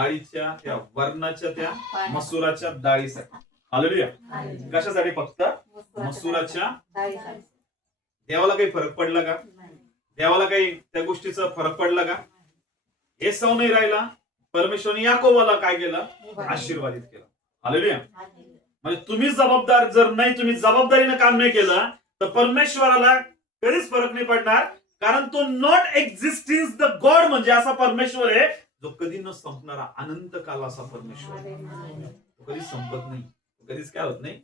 डाळीच्या त्या वर्णाच्या त्या मसुराच्या डाळीसाठी. हालेलुया. कशासाठी? फक्त मसुराच्या डाळीसाठी. देवाला काही फरक पडला का? देवाला काही त्या गोष्टीचा फरक पडला का? एसाव नाही राहिला, परमेश्वराने याकोबाला काय केलं? आशीर्वादित केलं. हालेलुया. म्हणजे तुम्ही जबाबदार जर नाही, तुम्ही जबाबदारीने काम नाही केलं तर परमेश्वराला कधीच फरक नाही पडणार. कारण तो नॉट एक्झिस्टिंग द गॉड म्हणजे असा परमेश्वर आहे जो कधी न संपणारा अनंत काल असा परमेश्वर. तो कधीच संपत नाही, कधीच काय होत नाही.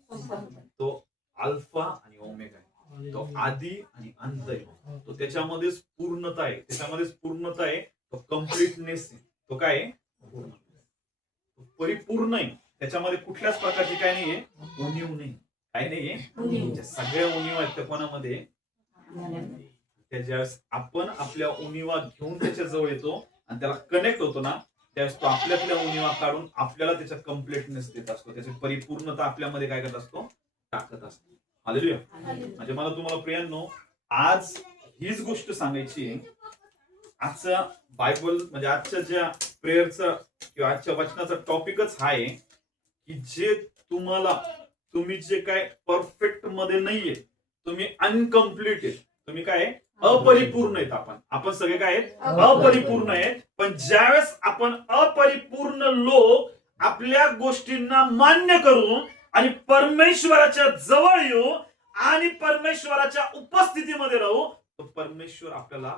तो अल्फा आणि ओमेगा आहे, तो आदी आणि अंत आहे, तो त्याच्यामध्येच पूर्णता आहे, त्याच्यामध्येच पूर्णता आहे, तो कम्प्लीटनेस आहे, तो काय आहे? परिपूर्ण आहे. त्याच्यामध्ये कुठल्याच प्रकारची काय नाहीये? उणीव नाही. काय नाहीये? सगळ्या उणीव आहेत त्या कोणामध्ये? त्या ज्यावेळेस आपण आपल्या उणीवा घेऊन त्याच्या जवळ येतो आणि त्याला कनेक्ट होतो ना, त्यावेळेस तो आपल्यातल्या उणीवा काढून आपल्याला त्याच्या कम्प्लीटनेस देत असतो, त्याची परिपूर्णता आपल्यामध्ये काय करत असतो? टाकत असतो. हालेलुया. म्हणजे मला तुम्हाला प्रियांनो आज हीच गोष्ट सांगायची आहे. आजचा बायबल म्हणजे आजच्या ज्या प्रेयरचा किंवा आजच्या वचनाचा टॉपिकच हा आहे की जे तुम्ही जे काय परफेक्ट मध्ये नाहीये, तुम्ही अनकम्प्लीट आहे, तुम्ही काय अपरिपूर्ण आहेत. आपण सगळे काय आहेत? अपरिपूर्ण आहेत. पण ज्यावेळेस आपण अपरिपूर्ण लोक आपल्या गोष्टींना मान्य करून आणि परमेश्वराच्या जवळ येऊ आणि परमेश्वराच्या उपस्थितीमध्ये राहू, तर परमेश्वर आपल्याला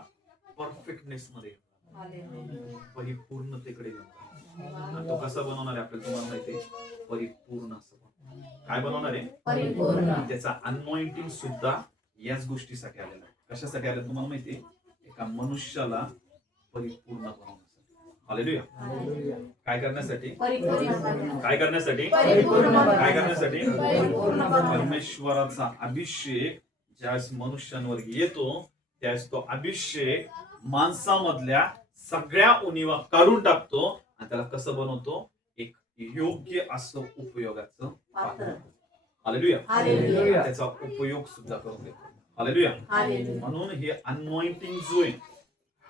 परफेक्टनेस मध्ये परिपूर्णतेकडे घेऊन तो कसा बनवणार आहे आपल्याला तुम्हाला माहिती आहे? परिपूर्ण असं काय बनवणार आहे? परिपूर्ण. त्याचा अनॉइंटिंग सुद्धा याच गोष्टीसाठी आलेला आहे. कशासाठी आलेला तुम्हाला माहिती आहे? एका मनुष्याला परिपूर्ण बनवण्यासाठी. हालेलुया. काय करण्यासाठी? काय करण्यासाठी? काय करण्यासाठी? परमेश्वराचा अभिषेक ज्यावेळेस मनुष्यांवर येतो त्यावेळेस तो अभिषेक माणसामधल्या सगळ्या उणीवा काढून टाकतो आणि त्याला कसं बनवतो? एक योग्य असं उपयोगाचं पात्र. हालेलुया. त्याचा उपयोग सुद्धा करून देतो. हालेलुया. म्हणून हे अनॉइंटिंग जो आहे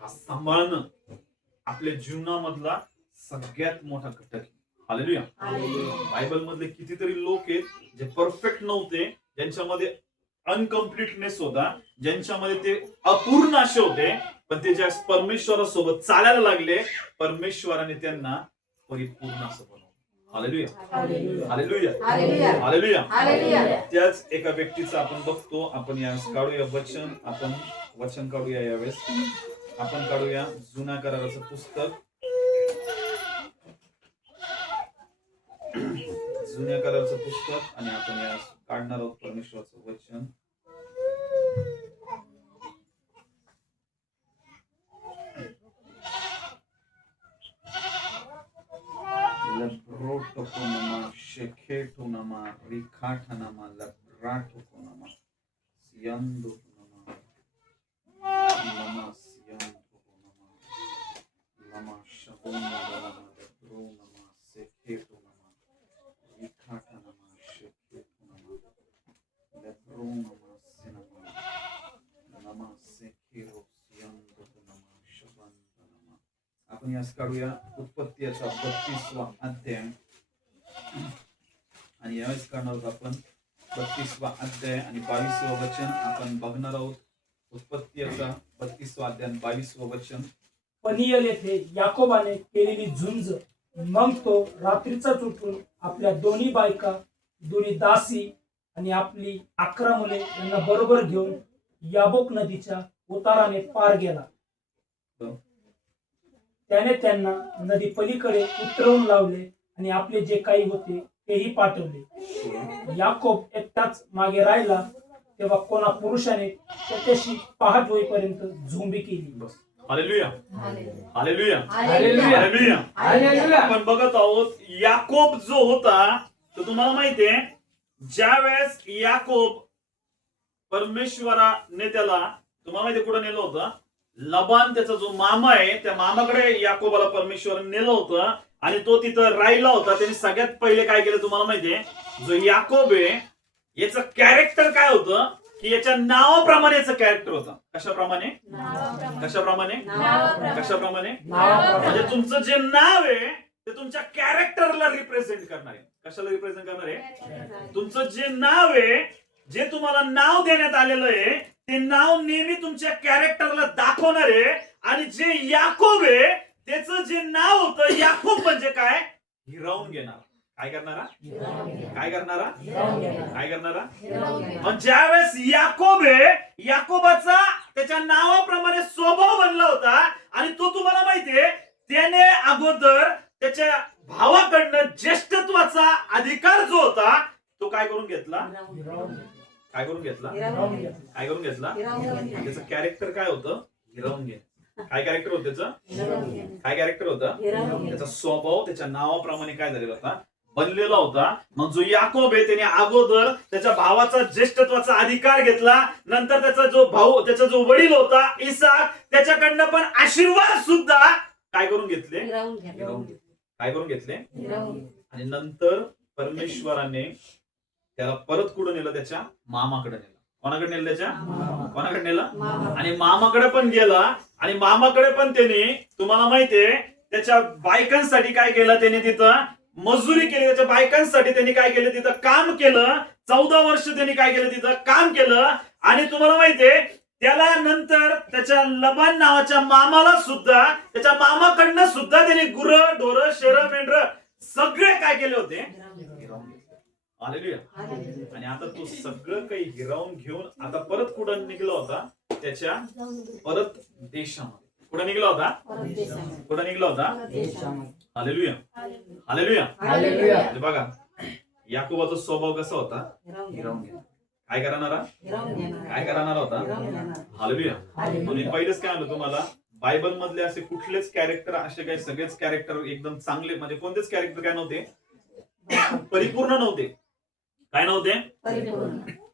हा सांभाळणं आपल्या जीवनामधला सगळ्यात मोठा घटक आहे. हालेलुया. बायबल मधले कितीतरी लोक आहेत जे परफेक्ट नव्हते, ज्यांच्यामध्ये अनकम्प्लीटनेस होता, ज्यांच्यामध्ये ते अपूर्ण असे होते, पण ते ज्या परमेश्वरासोबत चालायला लागले परमेश्वराने त्यांना परिपूर्ण असं बनवलं. हालेलुया. हालेलुया. हालेलुया. हालेलुया. त्याच एका व्यक्तीचं आपण बघतो. आपण यावेळेस काढूया वचन, आपण वचन काढूया. यावेळेस आपण काढूया जुन्या कराराचं पुस्तक, जुन्या कराराचं पुस्तक, आणि आपण यावेळेस काढणार आहोत परमेश्वराचं वचन. Lebrotokonama, sheketonama, rikatanama, lebratokonama, siyandokonama, lama siyandokonama, lama shabonama, lebronama, seketonama, rikatanama, sheketonama, lebronama, sinama, lama sekero, siyandokonama, shabandanama. आपण यास काढूया उत्पत्तीचा 32वा अध्याय, आणि यावेळेस काढणार आहोत आपण 32वा अध्याय आणि 22वं वचन आपण बघणार आहोत. उत्पत्तीचा 32वा अध्याय 22वं वचन. पनियल येथे याकोबाने केलेली झुंज. मग तो रात्रीचाच उठून आपल्या दोन्ही बायका, दोन्ही दासी आणि आपली 11 मुले यांना बरोबर घेऊन याबोक नदीच्या उताराने पार गेला. त्याने त्यांना नदी पलीकडे उतरवून लावले आणि आपले जे काही होते तेही पाठवले. याकोब एकटाच मागे राहिला तेव्हा कोणा पुरुषाने त्याच्याशी पहाट होईपर्यंत झोंबी केली. हालेलुया. हालेलुया. हालेलुया. आपण बघत आहोत याकोब जो होता तो तुम्हाला माहितीये, ज्या वेळेस याकोब परमेश्वराने त्याला तुम्हाला माहिती कुठं नेलं होतं? लबान त्याचा जो मामा आहे त्या मामाकडे याकोबाला परमेश्वराने नेलं होतं आणि तो तिथं राहिला होता. त्यांनी सगळ्यात पहिले काय केलं तुम्हाला माहितीये? जो याकोब आहे याचं कॅरेक्टर काय होतं की याच्या नावाप्रमाणे याचं कॅरेक्टर होतं. कशाप्रमाणे? कशाप्रमाणे? कशाप्रमाणे? म्हणजे तुमचं जे नाव आहे ते तुमच्या कॅरेक्टरला रिप्रेझेंट करणार आहे. कशाला रिप्रेझेंट करणार आहे? तुमचं जे नाव आहे, जे तुम्हाला नाव देण्यात आलेलं आहे, ते नाव नेहमी तुमच्या कॅरेक्टरला दाखवणार आहे. आणि जे याकोब आहे त्याचं जे नाव होतं याकोब म्हणजे काय? हिरावून घेणार. काय करणारा? काय करणारा? काय करणारा? मग ज्यावेळेस याकोब आहे, याकोबाचा त्याच्या नावाप्रमाणे स्वभाव बनला होता. आणि तो तुम्हाला माहितीये, त्याने अगोदर त्याच्या भावाकडनं ज्येष्ठत्वाचा अधिकार जो होता तो काय करून घेतला? काय करून घेतला? काय करून घेतला? त्याचं कॅरेक्टर काय होतं? हिरावून घे. काय कॅरेक्टर होतं त्याचं? काय कॅरेक्टर होतं? त्याचा स्वभाव त्याच्या नावाप्रमाणे काय झालेला होता? बनलेला होता. मग जो याकोब आहे त्याने अगोदर त्याच्या भावाचा ज्येष्ठत्वाचा अधिकार घेतला. नंतर त्याचा जो भाऊ, त्याचा जो वडील होता इसाक, त्याच्याकडनं पण आशीर्वाद सुद्धा काय करून घेतले? काय करून घेतले? आणि नंतर परमेश्वराने त्याला परत कुठं नेलं? त्याच्या मामाकडे नेलं. कोणाकडे नेलं? त्याच्या कोणाकडे नेलं? आणि मामाकडे पण गेला. आणि मामाकडे पण त्याने, तुम्हाला माहितीये, त्याच्या बायकांसाठी काय केलं? त्याने तिथं मजुरी केली. त्याच्या बायकांसाठी त्यांनी काय केलं? तिथं काम केलं. 14 वर्ष त्यांनी काय केलं? तिथं काम केलं. आणि तुम्हाला माहितीये, त्याला नंतर त्याच्या लबान नावाच्या मामाला सुद्धा, त्याच्या मामाकडनं सुद्धा त्यांनी गुरं, ढोरं, शेरं, मेंढरं सगळे काय केले होते? हालेलुया. आणि आता तो सगळं काही हिरावून घेऊन आता परत कुठं निघला होता? त्याच्या परत देशामध्ये. कुठं निघला होता? कुठं निघला होता? हालेलुया. हालेलुया. म्हणजे बघा, याकोबाचा स्वभाव कसा होता? हिरावून घ्या. काय करणारा? काय करणारा होता? हालेलुया. म्हणून पहिलेच काय म्हणलं तुम्हाला, बायबल मधले असे कुठलेच कॅरेक्टर, असे काही सगळेच कॅरेक्टर एकदम चांगले, म्हणजे कोणतेच कॅरेक्टर काय नव्हते? परिपूर्ण नव्हते. काय नव्हते?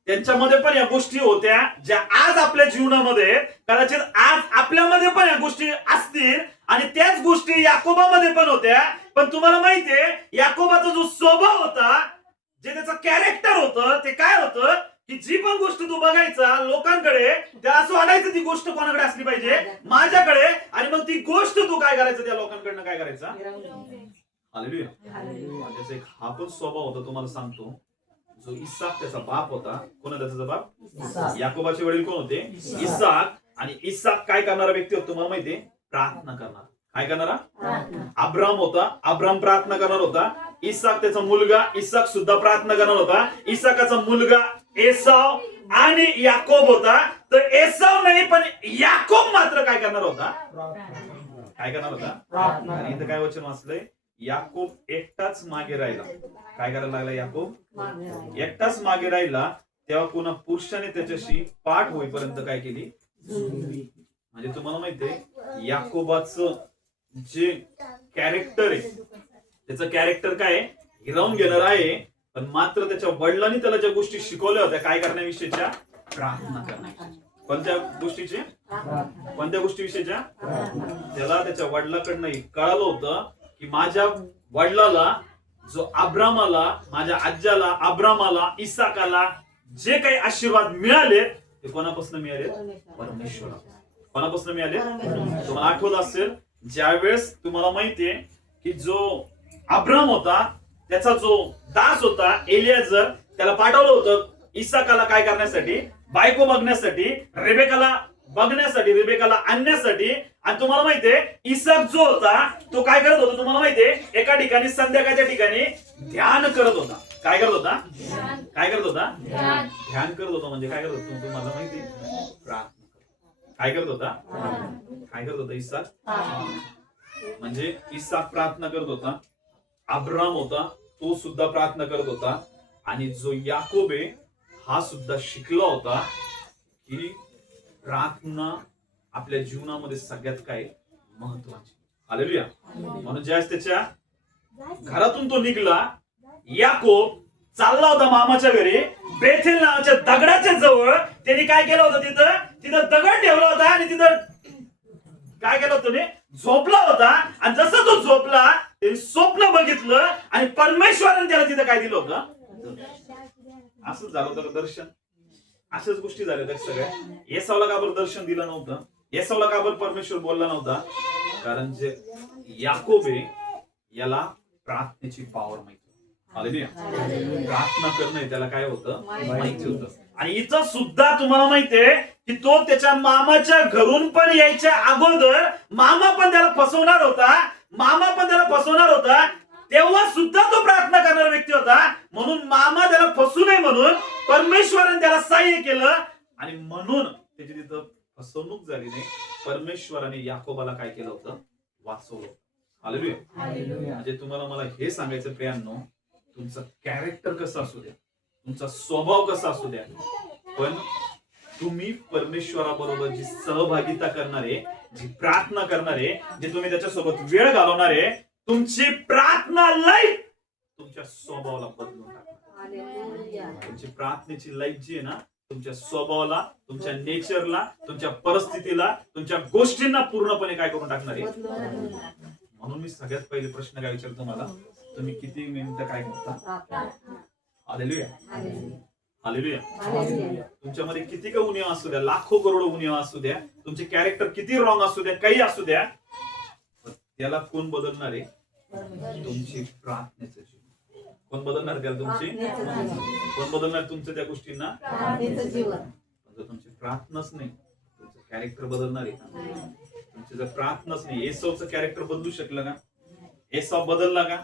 त्यांच्यामध्ये पण या गोष्टी होत्या ज्या आज आपल्या जीवनामध्ये, कदाचित आज आपल्यामध्ये पण या गोष्टी असतील. आणि त्याच गोष्टी याकोबामध्ये पण होत्या. पण तुम्हाला माहितीये, याकोबाचा जो स्वभाव होता, जे त्याचं कॅरेक्टर होतं, ते काय होतं? की जी पण गोष्ट तू बघायचा लोकांकडे, त्याला असं वाटायचं ती गोष्ट कोणाकडे असली पाहिजे? माझ्याकडे. आणि मग ती गोष्ट तू काय करायचं? त्या लोकांकडनं काय करायचा? हालेलुया. त्याचा एक हा पण स्वभाव होता, तुम्हाला सांगतो. जो इसाक त्याचा बाप होता. कोण होता त्याचा बाप? याकोबाचे वडील कोण होते? इसाक. आणि इसाक काय करणारा व्यक्ती होता तुम्हाला माहितीये? प्रार्थना करणार. काय करणारा? अब्राम होता. अब्राम प्रार्थना करणार होता. इसाक त्याचा मुलगा, इसाक सुद्धा प्रार्थना करणार होता. इसाकाचा मुलगा एसाव आणि याकोब होता. तर एसाव नाही, पण याकोब मात्र काय करणार होता? काय करणार होता? आणि इथं काय वचन वाचलंय? याकोब एकटाच मागे राहिला. काय करायला लागला याकोब? एकटाच मागे राहिला. तेव्हा पुन्हा पुरुषाने त्याच्याशी पाठ होईपर्यंत काय केली? म्हणजे तुम्हाला माहितीये, याकोबाचं जे कॅरेक्टर आहे, त्याचं कॅरेक्टर काय? हिरावून घेणार आहे. पण मात्र त्याच्या वडिलांनी त्याला ज्या गोष्टी शिकवल्या होत्या काय करण्याविषयीच्या? प्रार्थना करण्याविषयी. कोणत्या गोष्टीचे? कोणत्या गोष्टीविषयीच्या? त्याला त्याच्या वडिलाकडनं कळालं होतं की माझ्या वडिलाला, जो अब्रामाला, माझ्या आज्याला, अब्रामाला, इसाकाला जे काही आशीर्वाद मिळाले ते कोणापासून मिळाले? परमेश्वरा. कोणापासून मिळाले? तुम्हाला आठवत असेल, ज्यावेळेस तुम्हाला माहितीये की जो अब्राम होता, त्याचा जो दास होता एलियाजर, त्याला पाठवलं होतं इसाकाला काय करण्यासाठी? बायको बघण्यासाठी, रेबेकाला बघण्यासाठी, रेबेकाला आणण्यासाठी. आणि तुम्हाला माहितीये, इसाक जो होता तो काय करत होता? तुम्हाला माहितीये, एका ठिकाणी संध्याकाळच्या ठिकाणी ध्यान करत होता. काय करत होता? काय करत होता? ध्यान करत होता. म्हणजे काय करत होता? तुम्हाला माहितीये? प्रार्थना. काय करत होता? काय करत होता इसाक? म्हणजे इसाक प्रार्थना करत होता. अब्राम होता, तो सुद्धा प्रार्थना करत होता. आणि जो याकोब आहे, हा सुद्धा शिकला होता की प्रार्थना आपल्या जीवनामध्ये सगळ्यात काय महत्वाची. हालेलुया. म्हणून ज्यावेळेस त्याच्या घरातून तो निघला, याकोब चालला होता मामाच्या घरी. बेथेल नावाच्या दगडाच्या जवळ त्यांनी काय केलं होतं? तिथं दगड ठेवला होता. आणि तिथं काय केलं होतं? झोपला होता. आणि जसं तो झोपला, त्यांनी स्वप्न बघितलं. आणि परमेश्वराने त्याला तिथं काय दिलं होतं? असंच झालं होतं दर्शन. अशाच गोष्टी झाल्या त्या सगळ्या. येसावला का बरं दर्शन दिलं नव्हतं? येसावला का बरं परमेश्वर बोलला नव्हता? कारण जे याकोब आहे, याला प्रार्थनेची पॉवर माहिती. हालेलुया. प्रार्थना करणं त्याला काय होतं माहिती होतं. आणि इथं सुद्धा तुम्हाला माहितीये की तो त्याच्या मामाच्या घरून पण यायच्या अगोदर मामा पण त्याला फसवणार होता. तेव्हा सुद्धा तो प्रार्थना करणारा व्यक्ती होता. म्हणून मामा त्याला फसू नये म्हणून परमेश्वराने त्याला सहाय्य केलं आणि म्हणून त्याची तिथं फसवणूक झाली नाही. परमेश्वराने याकोबाला काय केलं होतं वाचवलं. हालेलुया. म्हणजे तुम्हाला मला हे सांगायचं प्रियांनो, तुमचं कॅरेक्टर कसं असू द्या, तुमचा स्वभाव कसा असू द्या, पण तुम्ही परमेश्वराबरोबर जी सहभागिता करणारे, जी प्रार्थना करणारे, जे तुम्ही त्याच्यासोबत वेळ घालवणारे, तुमची प्रार्थना लाईफ तुमच्या स्वभावाला बदलून टाकणार. तुमची प्रार्थनेची लाईफ जी आहे ना, तुमच्या स्वभावाला, तुमच्या नेचरला, तुमच्या परिस्थितीला, तुमच्या गोष्टींना पूर्णपणे काय करून टाकणार आहे. म्हणून मी सगळ्यात पहिले प्रश्न काय विचारतो तुम्हाला, तुम्ही किती मिनिटं काय करता. हालेलुया. हालेलुया. तुमच्यामध्ये किती का उणीवा असू द्या, लाखो करोड उणीवा असू द्या, तुमचे कॅरेक्टर किती रॉंग असू द्या, काही असू द्या, त्याला कोण बदलणार आहे. तुमची प्रार्थनेचं जीवन. कोण बदलणार त्याला तुमची. कोण बदलणार तुमचं त्या गोष्टींना. जर तुमची प्रार्थनाच नाही, तुमचं कॅरेक्टर बदलणार आहे. तुमची जर प्रार्थनाच नाही, एसावचं कॅरेक्टर बदलू शकलं का. एसाव बदलला का.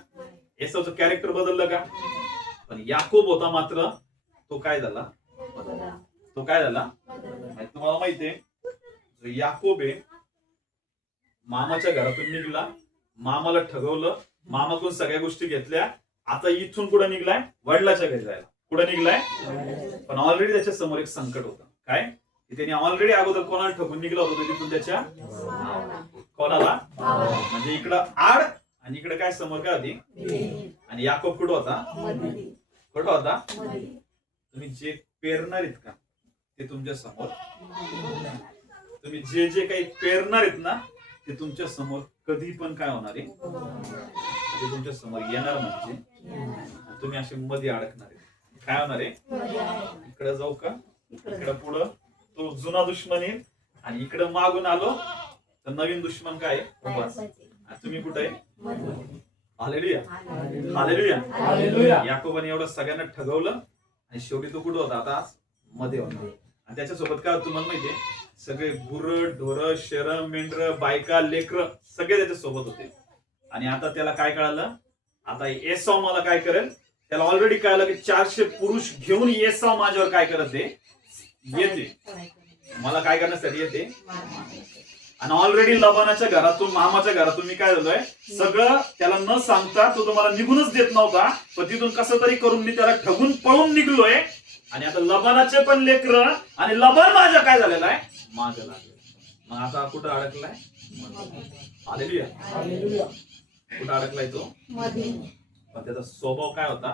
एसावचं कॅरेक्टर बदललं का. पण याकोब होता मात्र तो काय झाला. तुम्हाला माहितीये जो याकोब आहे, मामाच्या घरातून निघला, मामाला ठगवलं, मामाकडून सगळ्या गोष्टी घेतल्या, आता इथून कुठं निघलाय वडिलाच्या घरी जायला. कुठं निघलाय. पण ऑलरेडी त्याच्या समोर एक संकट होतं. काय की त्याने ऑलरेडी अगोदर कोणाला ठगून निघला होता, तिथून त्याच्या कोणाला, म्हणजे इकडं आड आणि इकडे काय समोर काय होती. आणि याकोब कुठं होता. तुम्ही जे पेरणार आहेत का ते तुमच्या समोर. तुम्ही जे काही पेरणार आहेत ना ते तुमच्या समोर कधी पण काय होणार आहे, ते तुमच्या समोर येणार. म्हणजे तुम्ही असे मध्ये अडकणार आहे. काय होणार आहे. इकडे जाऊ का, इकडे पुढं तो जुना दुश्मन येईल आणि इकडे मागून आलो तर नवीन दुश्मन काय उभाच. तुम्ही कुठे आहे. हालेलुया. हालेलुया. याकोबाने एवढं सगळ्यांना ठगवलं आणि शेवटी तो कुठं होता आता मध्ये होता. आणि त्याच्यासोबत काय तुम्हाला माहितीये, सगळे गुरं ढोरं शेरं मेंढरं बायका लेकरं सगळे त्याच्या सोबत होते. आणि आता त्याला काय कळालं, आता एसाव मला काय करेल. त्याला ऑलरेडी कळालं की 400 पुरुष घेऊन एसाव माझ्यावर काय करत येते, मला काय करण्यासाठी येते. आणि ऑलरेडी लबानाच्या घरातून, मामाच्या घरातून मी काय झालोय, सगळं त्याला न सांगता तो तुम्हाला निघूनच देत नव्हता, पण तिथून कसं तरी करून मी त्याला ठगून पळून निघलोय. आणि आता लबानाचे पण लेकर आणि लबान माझ्या काय झालेला आहे माझं लागलं. मग आता कुठं अडकलाय. हालेलुया. कुठं अडकलाय तो. पण त्याचा स्वभाव काय होता,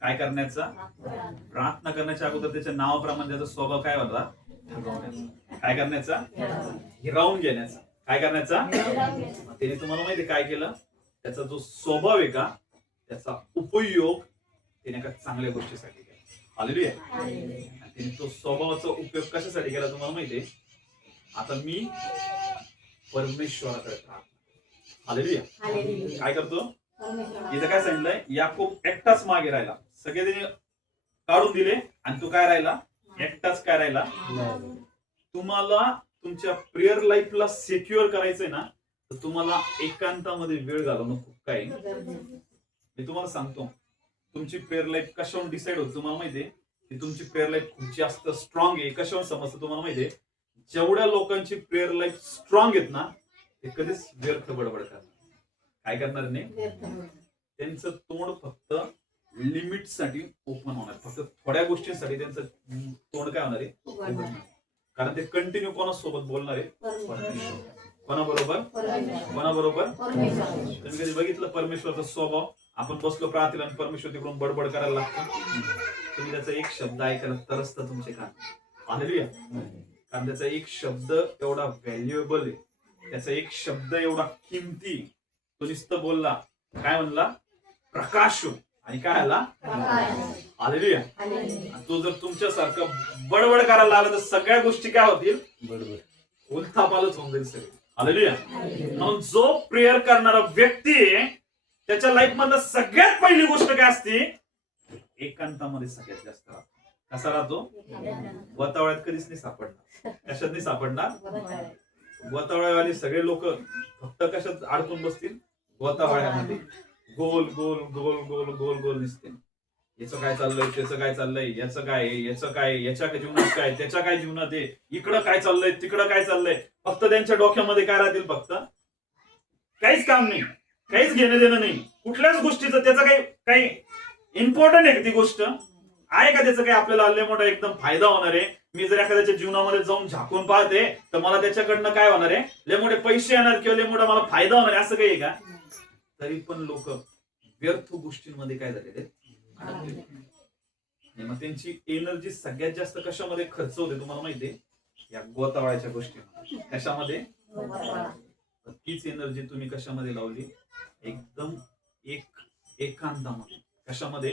काय करण्याचा, प्रार्थना करण्याच्या अगोदर त्याच्या नावाप्रमाणे त्याचा स्वभाव काय होता, ठगवण्याचा. काय करण्याचा, हिरावून घेण्याचा. काय करण्याचा. त्याने तुम्हाला माहिती काय केलं, त्याचा जो स्वभाव आहे का त्याचा उपयोग त्याने एका चांगल्या गोष्टीसाठी केला. हालेलुया. त्याने तो स्वभावाचा उपयोग कशासाठी केला तुम्हाला माहितीये. आता मी परमेश्वराकडे राहतो. हालेलुया. काय करतो. इथं काय सांगितलंय, याकोब एकटाच मागे राहिला. सगळे त्याने काढून दिले आणि तो काय राहिला, एकटाच काय राहिला. तुम्हाला तुमच्या प्रेयर लाईफला सिक्युअर करायचंय ना, तर तुम्हाला एकांतामध्ये वेळ घालवणं खूप काय. मी तुम्हाला सांगतो, तुमची प्रेयर लाईफ कशावरून डिसाईड होते तुम्हाला माहितीये, की तुमची प्रेयर लाईफ खूप जास्त स्ट्रॉंग आहे. कशावरून समजतं तुम्हाला माहितीये, जेवढ्या लोकांची प्रेयर लाईफ स्ट्रॉंग आहेत ना, ते कधीच व्यर्थ बडबड करणार काय करणार नाही. त्यांचं तोंड फक्त लिमिट साठी ओपन होणार, फक्त थोड्या गोष्टींसाठी त्यांचं तोंड काय होणार आहे, कारण ते कंटिन्यू कोणासोबत बोलणार आहे, कोणाबरोबर. तुम्ही कधी बघितलं परमेश्वरचा स्वभाव, आपण बसलो प्रार्थना आणि परमेश्वर तिकडून बडबड करायला लागतो, तुम्ही त्याचा एक शब्द ऐकायला तरसतं तुमचे कान. हालेलुया. कारण त्याचा एक शब्द एवढा व्हॅल्युएबल आहे, त्याचा एक शब्द एवढा किमती. तो नुसतं बोलला, काय म्हणला, प्रकाश आणि काय आला. हालेलुया. तो जर तुमच्यासारखं बडबड करायला लागला तर सगळ्या गोष्टी काय होतील, उलथापालच होऊन जाईल सगळे. हालेलुया. म्हणून जो प्रेयर करणारा व्यक्ती त्याच्या लाईफ मधलं सगळ्यात पहिली गोष्ट काय असते, एकांतामध्ये सगळ्यात जास्त राहतो. कसा राहतो? वतावळ्यात कधीच नाही सापडणार. कशात नाही सापडणार? वतावळ्यावाले सगळे लोक फक्त कशात अडकून बसतील? वतावळ्यामध्ये. गोल गोल गोल गोल गोल गोल दिसते. याचं काय चाललंय, त्याचं काय चाललंय, याचं काय, याचं काय, याच्या जीवनात काय, त्याच्या काय जीवनात आहे, इकडं काय चाललंय, तिकडं काय चाललंय. फक्त त्यांच्या डोक्यामध्ये काय राहतील? फक्त काहीच काम नाही, काहीच घेणं देणं नाही कुठल्याच गोष्टीचं. त्याचं काही इम्पॉर्टंट आहे का ती गोष्ट? आहे का त्याचा काही आपल्याला लय मोठा एकदम फायदा होणार आहे? मी जर एखाद्याच्या जीवनामध्ये जाऊन झाकून पाहते तर मला त्याच्याकडनं काय होणार आहे? लय मोठे पैसे येणार किंवा लय मोठा मला फायदा होणार आहे, असं काही आहे का? तरी पण लोक व्यर्थ गोष्टींमध्ये काय झालेले, मग त्यांची एनर्जी सगळ्यात जास्त कशामध्ये खर्च होते तुम्हाला माहितीये? या गोतावळ्याच्या गोष्टी. कशामध्ये? तीच एनर्जी तुम्ही कशामध्ये लावली? एकदम एकांतामध्ये. कशामध्ये?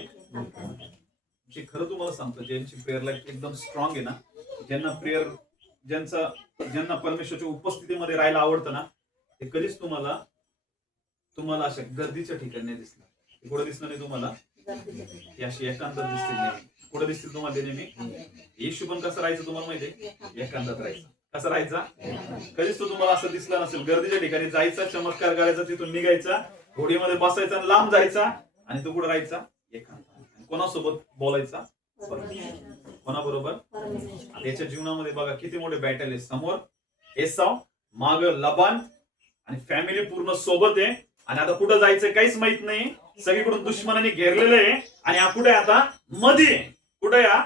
जे खरं तुम्हाला सांगतो, ज्यांची प्रेयर लाईफ एकदम स्ट्रॉंग आहे ना, ज्यांना परमेश्वरच्या उपस्थितीमध्ये राहायला आवडतं ना, ते कधीच तुम्हाला अशा गर्दीच्या ठिकाणी नाही दिसणार. कुठं दिसणार नाही तुम्हाला? अशी एकांतात दिसतील नाही. कुठं दिसतील तुम्हाला नेहमी? येशू पण कसं राहायचं तुम्हाला माहितीये? एकांतात राहायचं. कसं राहायचा? कधीच तो तुम्हाला असं दिसला नसेल. गर्दीच्या ठिकाणी जायचा, चमत्कार करायचा, तिथून निघायचा, घोडीमध्ये बसायचा, लांब जायचा, आणि तो कुठं राहायचा? एकांतात. कोणासोबत बोलायचा? कोणाबरोबर? त्याच्या जीवनामध्ये बघा किती मोठे बॅटल आहे. समोर एसाव, माग लबान, आणि फॅमिली पूर्ण सोबत आहे. आणि आता कुठं जायचं काहीच माहित नाही. सगळीकडून दुश्मनाने घेरलेलं आहे. आणि हा कुठे आता? मध्ये. कुठे या?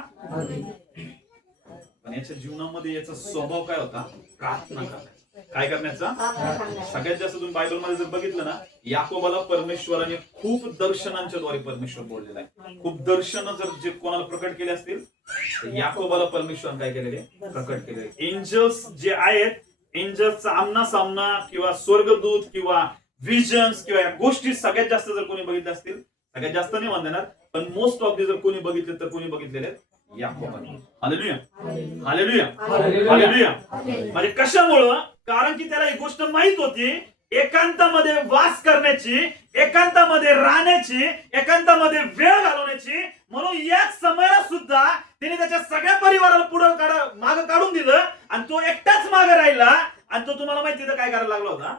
पण याच्या जीवनामध्ये याचा स्वभाव काय होता? प्रार्थना करण्याचा. काय करण्याचा? सगळ्यात जास्त तुम्ही बायबल मध्ये जर बघितलं ना, याकोबाला परमेश्वराने खूप दर्शनांच्या द्वारे परमेश्वर बोललेला आहे. खूप दर्शन जर जे कोणाला प्रकट केले असतील तर याकोबाला परमेश्वराने काय केलेले? प्रकट केलेले. एंजल्स जे आहेत, एंजल्सचा आमना सामना किंवा स्वर्गदूत किंवा विजन्स किंवा या गोष्टी सगळ्यात जास्त जर कोणी बघितल्या असतील, सगळ्यात जास्त नाही म्हणणार पण मोस्ट ऑफ दी जर कोणी बघितले तर कोणी बघितलेले? याकोबाने. Hallelujah, hallelujah, hallelujah. म्हणजे कशामुळं? कारण की त्याला ही गोष्ट माहित होती, एकांतामध्ये वास करण्याची, एकांतामध्ये राहण्याची, एकांतामध्ये वेळ घालवण्याची. म्हणून याच समयाला सुद्धा त्याने त्याच्या सगळ्या परिवाराला पुढे मागे काढून दिलं आणि तो एकटाच मागे राहिला. आणि तो तुम्हाला माहिती तर काय करायला लागला होता?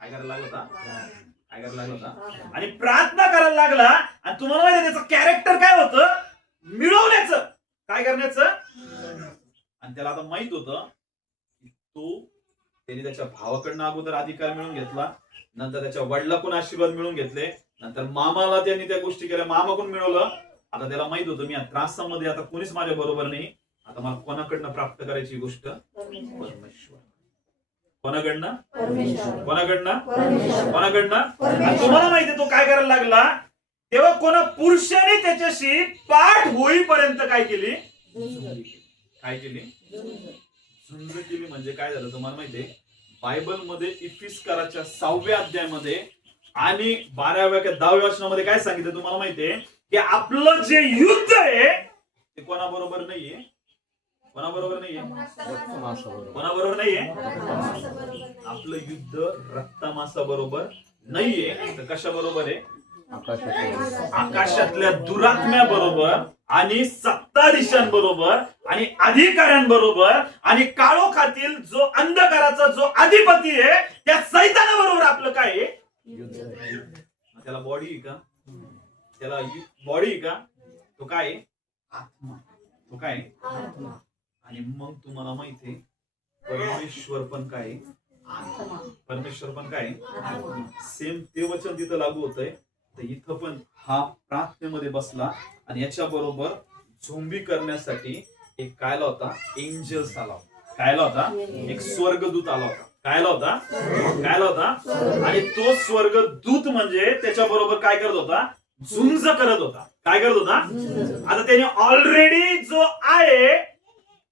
काय करायला लागला होता? काय करायला लागला होता? आणि प्रार्थना करायला लागला. आणि तुम्हाला माहिती त्याचं कॅरेक्टर काय होतं? मिळवण्याचं. काय करण्याचं? आणि त्याला आता माहित होतं त्याने त्याच्या भावाकडनं अगोदर अधिकार मिळून घेतला, नंतर त्याच्या वडिलाकडून आशीर्वाद मिळून घेतले, नंतर मामाला त्यांनी त्या गोष्टी केल्या, मामाकडून मिळवलं. आता त्याला माहित होतं मी या त्रासामध्ये आता कोणीच माझ्या बरोबर नाही. आता मला कोणाकडनं प्राप्त करायची गोष्ट? परमेश्वर. कोणाकडनं? कोणाकडनं? कोणाकडनं? आणि तुम्हाला माहिती तो काय करायला लागला? तेव्हा कोणा पुरुषाने त्याच्याशी पाठ होईपर्यंत काय केली? काय केली? झुंज केली. म्हणजे काय झालं तुम्हाला माहितीये? बायबल मध्ये इफिस्कराच्या 6व्या अध्यायामध्ये आणि 12व्या किंवा 10व्या वचनामध्ये काय सांगितलं तुम्हाला माहितीये? की आपलं जे युद्ध आहे ते कोणाबरोबर नाहीये? कोणाबरोबर नाहीये? कोणाबरोबर नाहीये? आपलं युद्ध रक्तमांसाबरोबर नाहीये. तर कशा बरोबर आहे? आकाशातल्या दुरात्म्या बरोबर आणि सत्ताधीशांबरोबर आणि अधिकाऱ्यांबरोबर आणि काळोखातील जो अंधकाराचा जो अधिपती आहे त्या सैतानाबरोबर आपलं काय आहे? त्याला बॉडी आहे का? त्याला बॉडी आहे का? तो काय आहे? आत्मा. तो काय आहे? आत्मा. आणि मग तुम्हाला माहिती आहे परमेश्वर पण काय आहे? आत्मा. परमेश्वर पण काय आहे? सेम ते वचन तिथं लागू होतंय. तर इथं पण हा प्रार्थनेमध्ये बसला आणि याच्या बरोबर झोंबी करण्यासाठी एक काय आला होता? एंजल्स आला होता. काय आला होता? एक स्वर्गदूत आला होता. काय आला होता? काय आला होता? आणि तो स्वर्गदूत म्हणजे त्याच्या बरोबर काय करत होता? झुंज करत होता. काय करत होता? आता त्याने ऑलरेडी जो आहे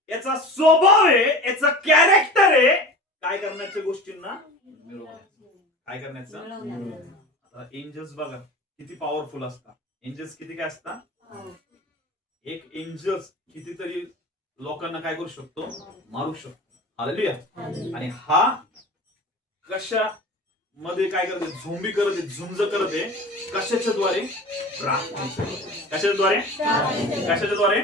याचा स्वभाव आहे, याचा कॅरेक्टर आहे काय करण्याच्या गोष्टींना मिळवण्याचं. काय करण्याचं? एंजल्स बघा किती पॉवरफुल असतात. एंजल्स किती काय असतात? एक एंजल्स कितीतरी लोकांना काय करू शकतो? मारू शकतो. हालेलुया. आणि हा कशा मध्ये काय करते, झोंबी करते, झुंज करते. कशाच्या द्वारे? प्रार्थनेच्या. कशाच्या द्वारे? कशाच्या द्वारे?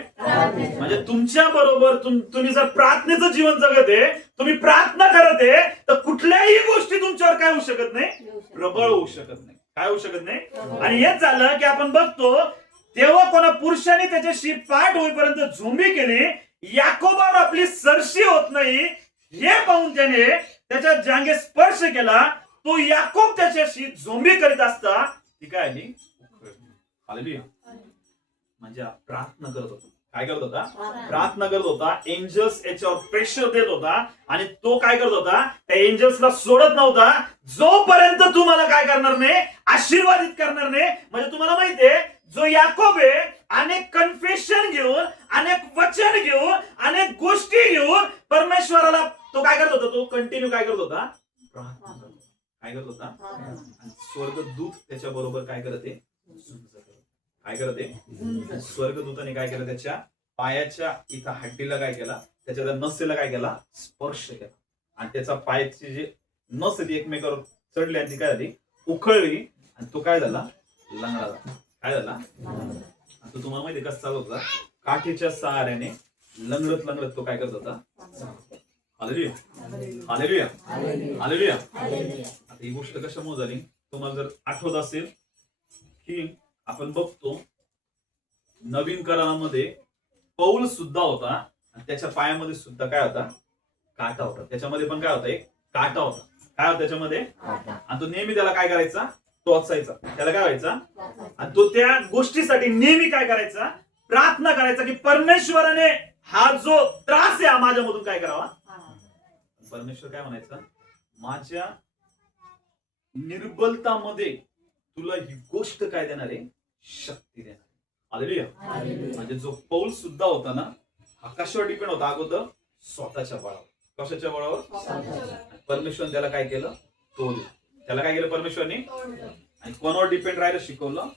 म्हणजे तुमच्या बरोबर तुम्ही जर प्रार्थनेचं जीवन जगत आहे, तुम्ही प्रार्थना करत आहे, तर कुठल्याही गोष्टी तुमच्यावर काय होऊ शकत नाही, प्रबळ होऊ शकत नाही. काय होऊ शकत नाही. आणि हेच झालं की आपण बघतो तेव्हा कोणा पुरुषाने त्याच्याशी पाठ होईपर्यंत झोंबी केली, याकोबावर आपली सरशी होत नाही हे पाहून त्याने त्याच्या जांगे स्पर्श केला. तो याकोब त्याच्याशी झोंबी करीत असता ती काय आली, हालेलुया. म्हणजे प्रार्थना करत होता. काय करत होता? प्रार्थना करत होता. एंजल्स याच्यावर प्रेशर देत होता आणि तो काय करत होता, त्या एंजल्सला सोडत नव्हता जोपर्यंत तू मला काय करणार नाही, आशीर्वादित करणार नाही. म्हणजे तुम्हाला माहितीये जो याकोब आहे, अनेक कन्फेशन घेऊन, अनेक वचन घेऊन, अनेक गोष्टी घेऊन परमेश्वराला तो काय करत होता, तो कंटिन्यू काय करत होता, प्रार्थना करत होता. काय करत होता. आणि स्वर्गदूत त्याच्या बरोबर काय करते, काय करते. स्वर्गदूताने काय केलं, त्याच्या पायाच्या इथं हड्डीला काय केला, त्याच्या नसेला काय केला, स्पर्श केला. आणि त्याचा पायाची जी नस ती एकमेकावर चढली आणि ती काय झाली, उखळली. आणि तो काय झाला, लंगडा झाला. काय झाला. तो तुम्हाला माहिती कसं चालत होता, काठीच्या सहाऱ्याने लंगडत लंगडत तो काय करत होता. Hallelujah, hallelujah, hallelujah. आता ही गोष्ट कशामुळे झाली तुम्हाला जर आठवत असेल की आपण बघतो नवीन करारामध्ये पौल सुद्धा होता आणि त्याच्या पायामध्ये सुद्धा काय होता, काटा होता. त्याच्यामध्ये पण काय होता, एक काटा होता. काय होता त्याच्यामध्ये. आणि तो नेहमी त्याला काय करायचा, टोचायचा. त्याला काय व्हायचा. आणि तो त्या गोष्टीसाठी नेहमी काय करायचा, प्रार्थना करायचा की परमेश्वराने हा जो त्रास आहे हा माझ्यामधून काय करावा. परमेश्वर काय म्हणायचा, माझ्या निर्बलतामध्ये तुला ही गोष्ट काय देणार आहे, शक्ती देणार. हालेलुया. म्हणजे जो पौल सुद्धा होता ना, हा कशावर डिपेंड होता अगोदर, स्वतःच्या बळावर. कशाच्या बळावर. परमेश्वर त्याला काय केलं, तोडलं. त्याला काय केलं परमेश्वरने. आणि कोणावर डिपेंड राहायला शिकवलं.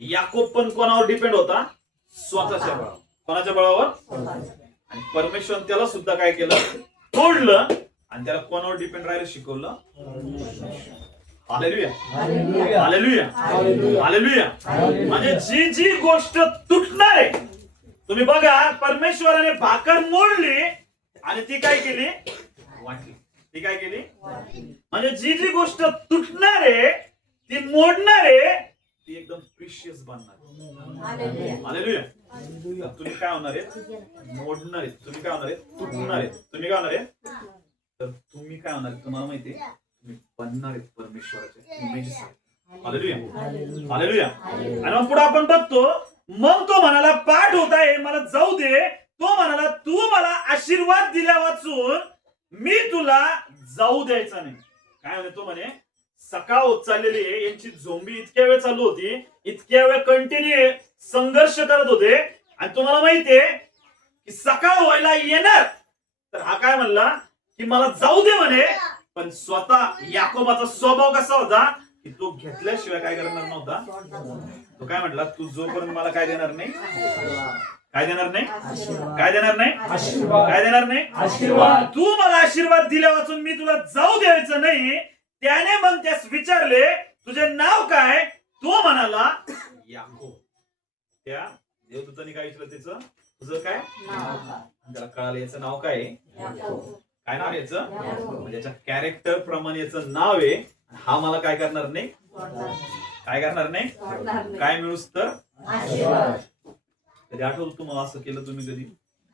याकोब पण कोणावर डिपेंड होता, स्वतःच्या बळावर. कोणाच्या बळावर. आणि परमेश्वर त्याला सुद्धा काय केलं, तोडलं. आणि त्याला कोणावर डिपेंड राहायला शिकवलं. Hallelujah, hallelujah, hallelujah. म्हणजे जी जी गोष्ट तुटणार आहे, तुम्ही बघा परमेश्वराने भाकर मोडली आणि ती काय केली, वाटली. ती काय केली. म्हणजे जी जी गोष्ट तुटणार आहे, ती मोडणार आहे, ती एकदम प्रिशियस बनणार. हालेलुया. तुम्ही काय होणार आहे, मोडणार आहे. तुम्ही काय होणार आहे, तुटणार आहे. तुम्ही काय होणार आहे, तर तुम्ही काय होणार आहे, तुम्हाला माहिती आहे, तुम्ही बनणार आहेत परमेश्वराचे इमेजेस. Hallelujah, hallelujah. आणि मग पुढे आपण बघतो, मग तो म्हणाला पाठ होत आहे, मला जाऊ दे. तो म्हणाला तू मला आशीर्वाद दिल्या वाचून मी तुला जाऊ द्यायचा नाही. काय म्हणे तो, म्हणे सकाळ होत चाललेली आहे, यांची झोंबी इतक्या वेळ चालू होती, इतक्या वेळ कंटिन्यू संघर्ष करत होते. आणि तुम्हाला माहितीये की सकाळ व्हायला येणार, तर हा काय म्हणला की मला जाऊ दे म्हणे. पण स्वतः याकोबाचा स्वभाव कसा होता की तो घेतल्याशिवाय काय करणार नव्हता. तो काय म्हटला, तू जोपर्यंत मला काय देणार नाही, काय देणार नाही, काय देणार नाही, काय देणार नाही, आशीर्वाद. तू मला आशीर्वाद दिल्या वाचून मी तुला जाऊ द्यायचं नाही. त्याने मग त्यास विचारले तुझे नाव काय. तो म्हणाला याकोब. त्या देवदूताने काय विचारलं, त्याचं तुझं काय. त्याला कळालं याचं नाव काय आहे, काय नाव याचं. म्हणजे याच्या कॅरेक्टर प्रमाणे याचं नाव आहे. हा मला काय करणार नाही, काय करणार नाही, काय मिळूस तर आशीर्वाद. कधी आठवतं तुम्हाला असं केलं, तुम्ही कधी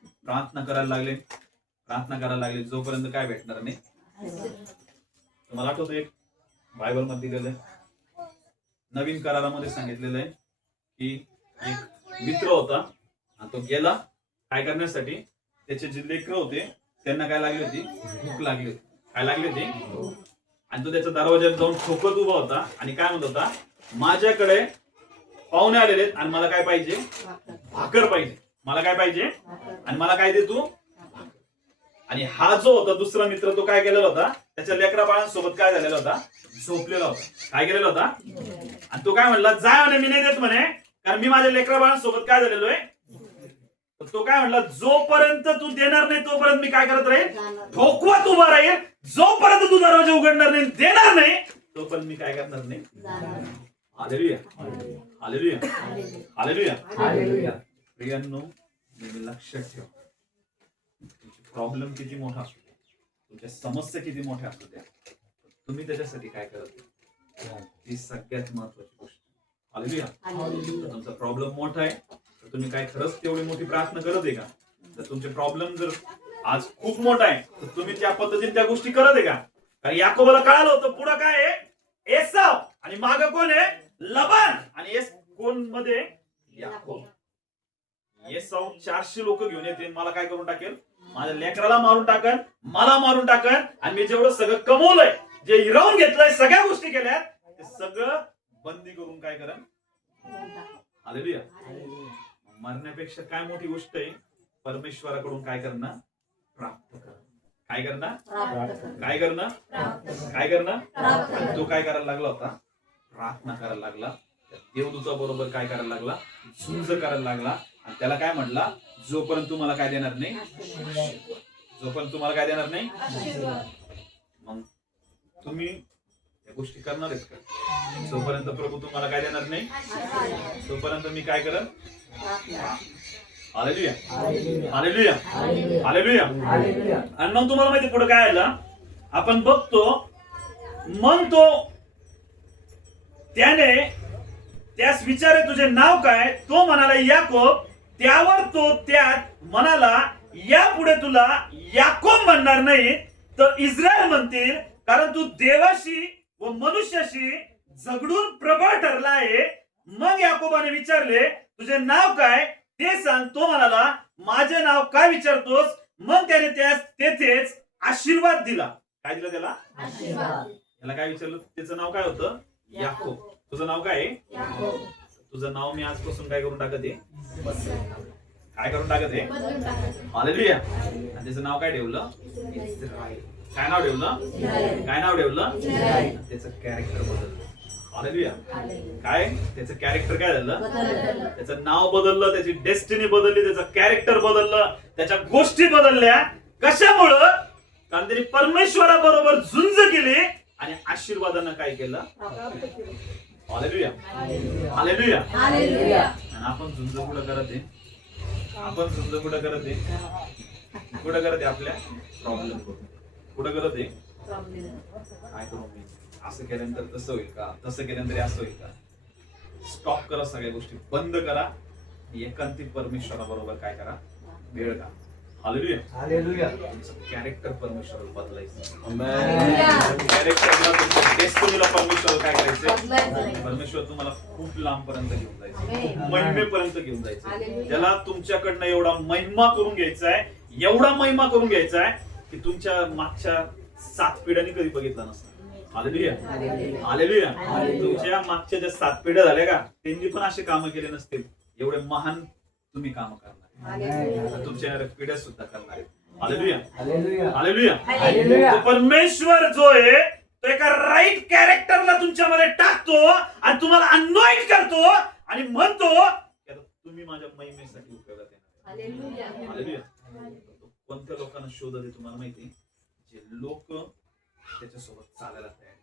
प्रार्थना करायला लागले, प्रार्थना करायला लागले जोपर्यंत काय भेटणार नाही. तुम्हाला आठवतं एक बायबल मध्ये गेलं, नवीन करारामध्ये सांगितलेलं आहे की एक मित्र होता आणि तो गेला काय करण्यासाठी. त्याचे जे लेकरं होते त्यांना काय लागली होती, भूक लागली होती. काय लागली होती. आणि तो त्याच्या दरवाज्यात जाऊन ठोकत उभा होता आणि काय म्हणत होता, माझ्याकडे पाहुणे आलेले आहेत आणि मला काय पाहिजे, भाकर पाहिजे. मला काय पाहिजे आणि मला काय दे तू. आणि हा जो होता दुसरा मित्र, तो काय केलेला होता, त्याच्या लेकरा बाळांसोबत काय झालेला होता, झोपलेला होता. काय केलेला होता. आणि तो काय म्हणला, जा म्हणे मी नाही देत म्हणे, कारण मी माझ्या लेकरा बाळांसोबत काय झालेलो आहे. तर तो काय म्हणला, जोपर्यंत तू देणार नाही तोपर्यंत मी काय करत राहील, ठोकवत उभा राहील. जोपर्यंत तू दरवाजा उघडणार नाही, देणार नाही, तोपर्यंत मी काय करणार नाही. Hallelujah, hallelujah, hallelujah, hallelujah. प्रियांनो, नेहमी लक्षात ठेवा, तुमची प्रॉब्लेम किती मोठा असू द्या, तुमच्या समस्या किती मोठ्या असू द्या, तुम्ही त्याच्यासाठी काय करत ही सगळ्यात महत्वाची गोष्ट. हालेलुया. तर तुमचा प्रॉब्लेम मोठा आहे तर तुम्ही काय खरंच तेवढी मोठी प्रार्थना करत आहे का? तर तुमचे प्रॉब्लेम जर आज खूप मोठा आहे तर तुम्ही त्या पद्धतीने त्या गोष्टी करत आहे का? कारण याकोबाला कळालं होतं पुढं काय आहे, एसाव, आणि माग कोण आहे, लबान, आणि कोण मध्ये याकोब. एसाव 400 लोक घेऊन येते, मला काय करून टाकेल, माझ्या लेकराला मारून टाकन, मला मारून टाकन, आणि मी जेवढं सगळं कमवलंय, जे हिरावून घेतलंय, सगळ्या गोष्टी केल्या, ते सगळं बंदी करून काय करा. हालेलुया. मरण्यापेक्षा काय मोठी गोष्ट आहे, परमेश्वराकडून काय करणं, प्राप्त करणं. काय करणं, काय करणं, काय करणं. तो काय करायला लागला होता, प्रार्थना करायला लागला, देवदूता बरोबर काय करायला लागला, झुंज करायला लागला, आणि त्याला काय म्हटला, जोपर्यंत तुम्हाला काय देणार नाही, जोपर्यंत तुम्हाला काय देणार नाही. मग तुम्ही या गोष्टी करणार आहेत का? जोपर्यंत प्रभू तुम्हाला काय देणार नाही तोपर्यंत मी काय करन. Hallelujah, hallelujah, hallelujah. आणि मग तुम्हाला माहिती पुढे काय आलं, आपण बघतो, म्हणतो त्याने त्यास विचारे तुझे नाव काय, तो म्हणाला याकोब. त्यावर तो त्यात म्हणाला, यापुढे तुला याकोब म्हणणार नाही तर इस्रायल म्हणतील, कारण तू देवाशी व मनुष्याशी झगडून प्रबळ ठरला आहे. मग याकोबाने विचारले, तुझे नाव काय ते सांग. तो म्हणाला, माझे नाव काय विचारतोस. मग त्याने त्यास तेथेच आशीर्वाद दिला. काय दिला त्याला, आशीर्वाद. त्याला काय विचारलं, त्याचं नाव काय होतं, याकोब. तुझं नाव काय आहे, तुझं नाव मी आजपासून काय करून टाकत आहे, काय करून टाकत आहे. हालेलुया. आणि त्याचं नाव काय ठेवलं, इस्रायल. काय नाव ठेवलं, काय नाव ठेवलं, त्याचं कॅरेक्टर बदललं. हालेलुया. काय त्याचं कॅरेक्टर काय झालं, त्याचं नाव बदललं, त्याची डेस्टिनी बदलली, त्याचं कॅरेक्टर बदललं, त्याच्या गोष्टी बदलल्या. कशामुळं, कारण त्यांनी परमेश्वराबरोबर झुंज केली आणि आशीर्वादानं काय केलं. Hallelujah, hallelujah, hallelujah. आणि आपण झुंज कुठं करत आहे, आपण झुंज कुठं करत आहे, कुठं करत आहे, आपल्या प्रॉब्लेम कुठं करत आहे. काय करू मी, असं केल्यानंतर तसं होईल का, तसं केल्यानंतर असं होईल का. स्टॉप करा, सगळ्या गोष्टी बंद करा, एकांतिक परमेश्वराबरोबर काय करा, वेळ का. Hallelujah, hallelujah. तुमचं कॅरेक्टर परमेश्वराला बदलायचं. कॅरेक्टरला, तुमच्या डेस्टिनीला परमेश्वर काय करायचं, परमेश्वर तुम्हाला खूप लांब पर्यंत घेऊन जायचं, महिमेपर्यंत घेऊन जायचं. त्याला तुमच्याकडनं एवढा महिमा करून घ्यायचा आहे, एवढा महिमा करून घ्यायचा आहे की तुमच्या मागच्या 7 पिढ्यांनी कधी बघितला नसतं. Hallelujah, hallelujah. तुमच्या मागच्या ज्या 7 पिढ्या झाल्या का, त्यांनी पण असे कामं केले नसतील, एवढे महान तुम्ही काम करणार. तुमच्या पिढ्या सुद्धा करणार आहेत. Hallelujah, hallelujah, hallelujah. परमेश्वर जो आहे तो एका राईट कॅरेक्टरला तुमच्यामध्ये टाकतो आणि तुम्हाला अनॉइंट करतो आणि म्हणतो तुम्ही माझ्या महिमेसाठी उपयोगात येणार. हालेलुया. कोणत्या लोकांना शोधत तुम्हाला माहिती, जे लोक त्याच्यासोबत चालायला तयार.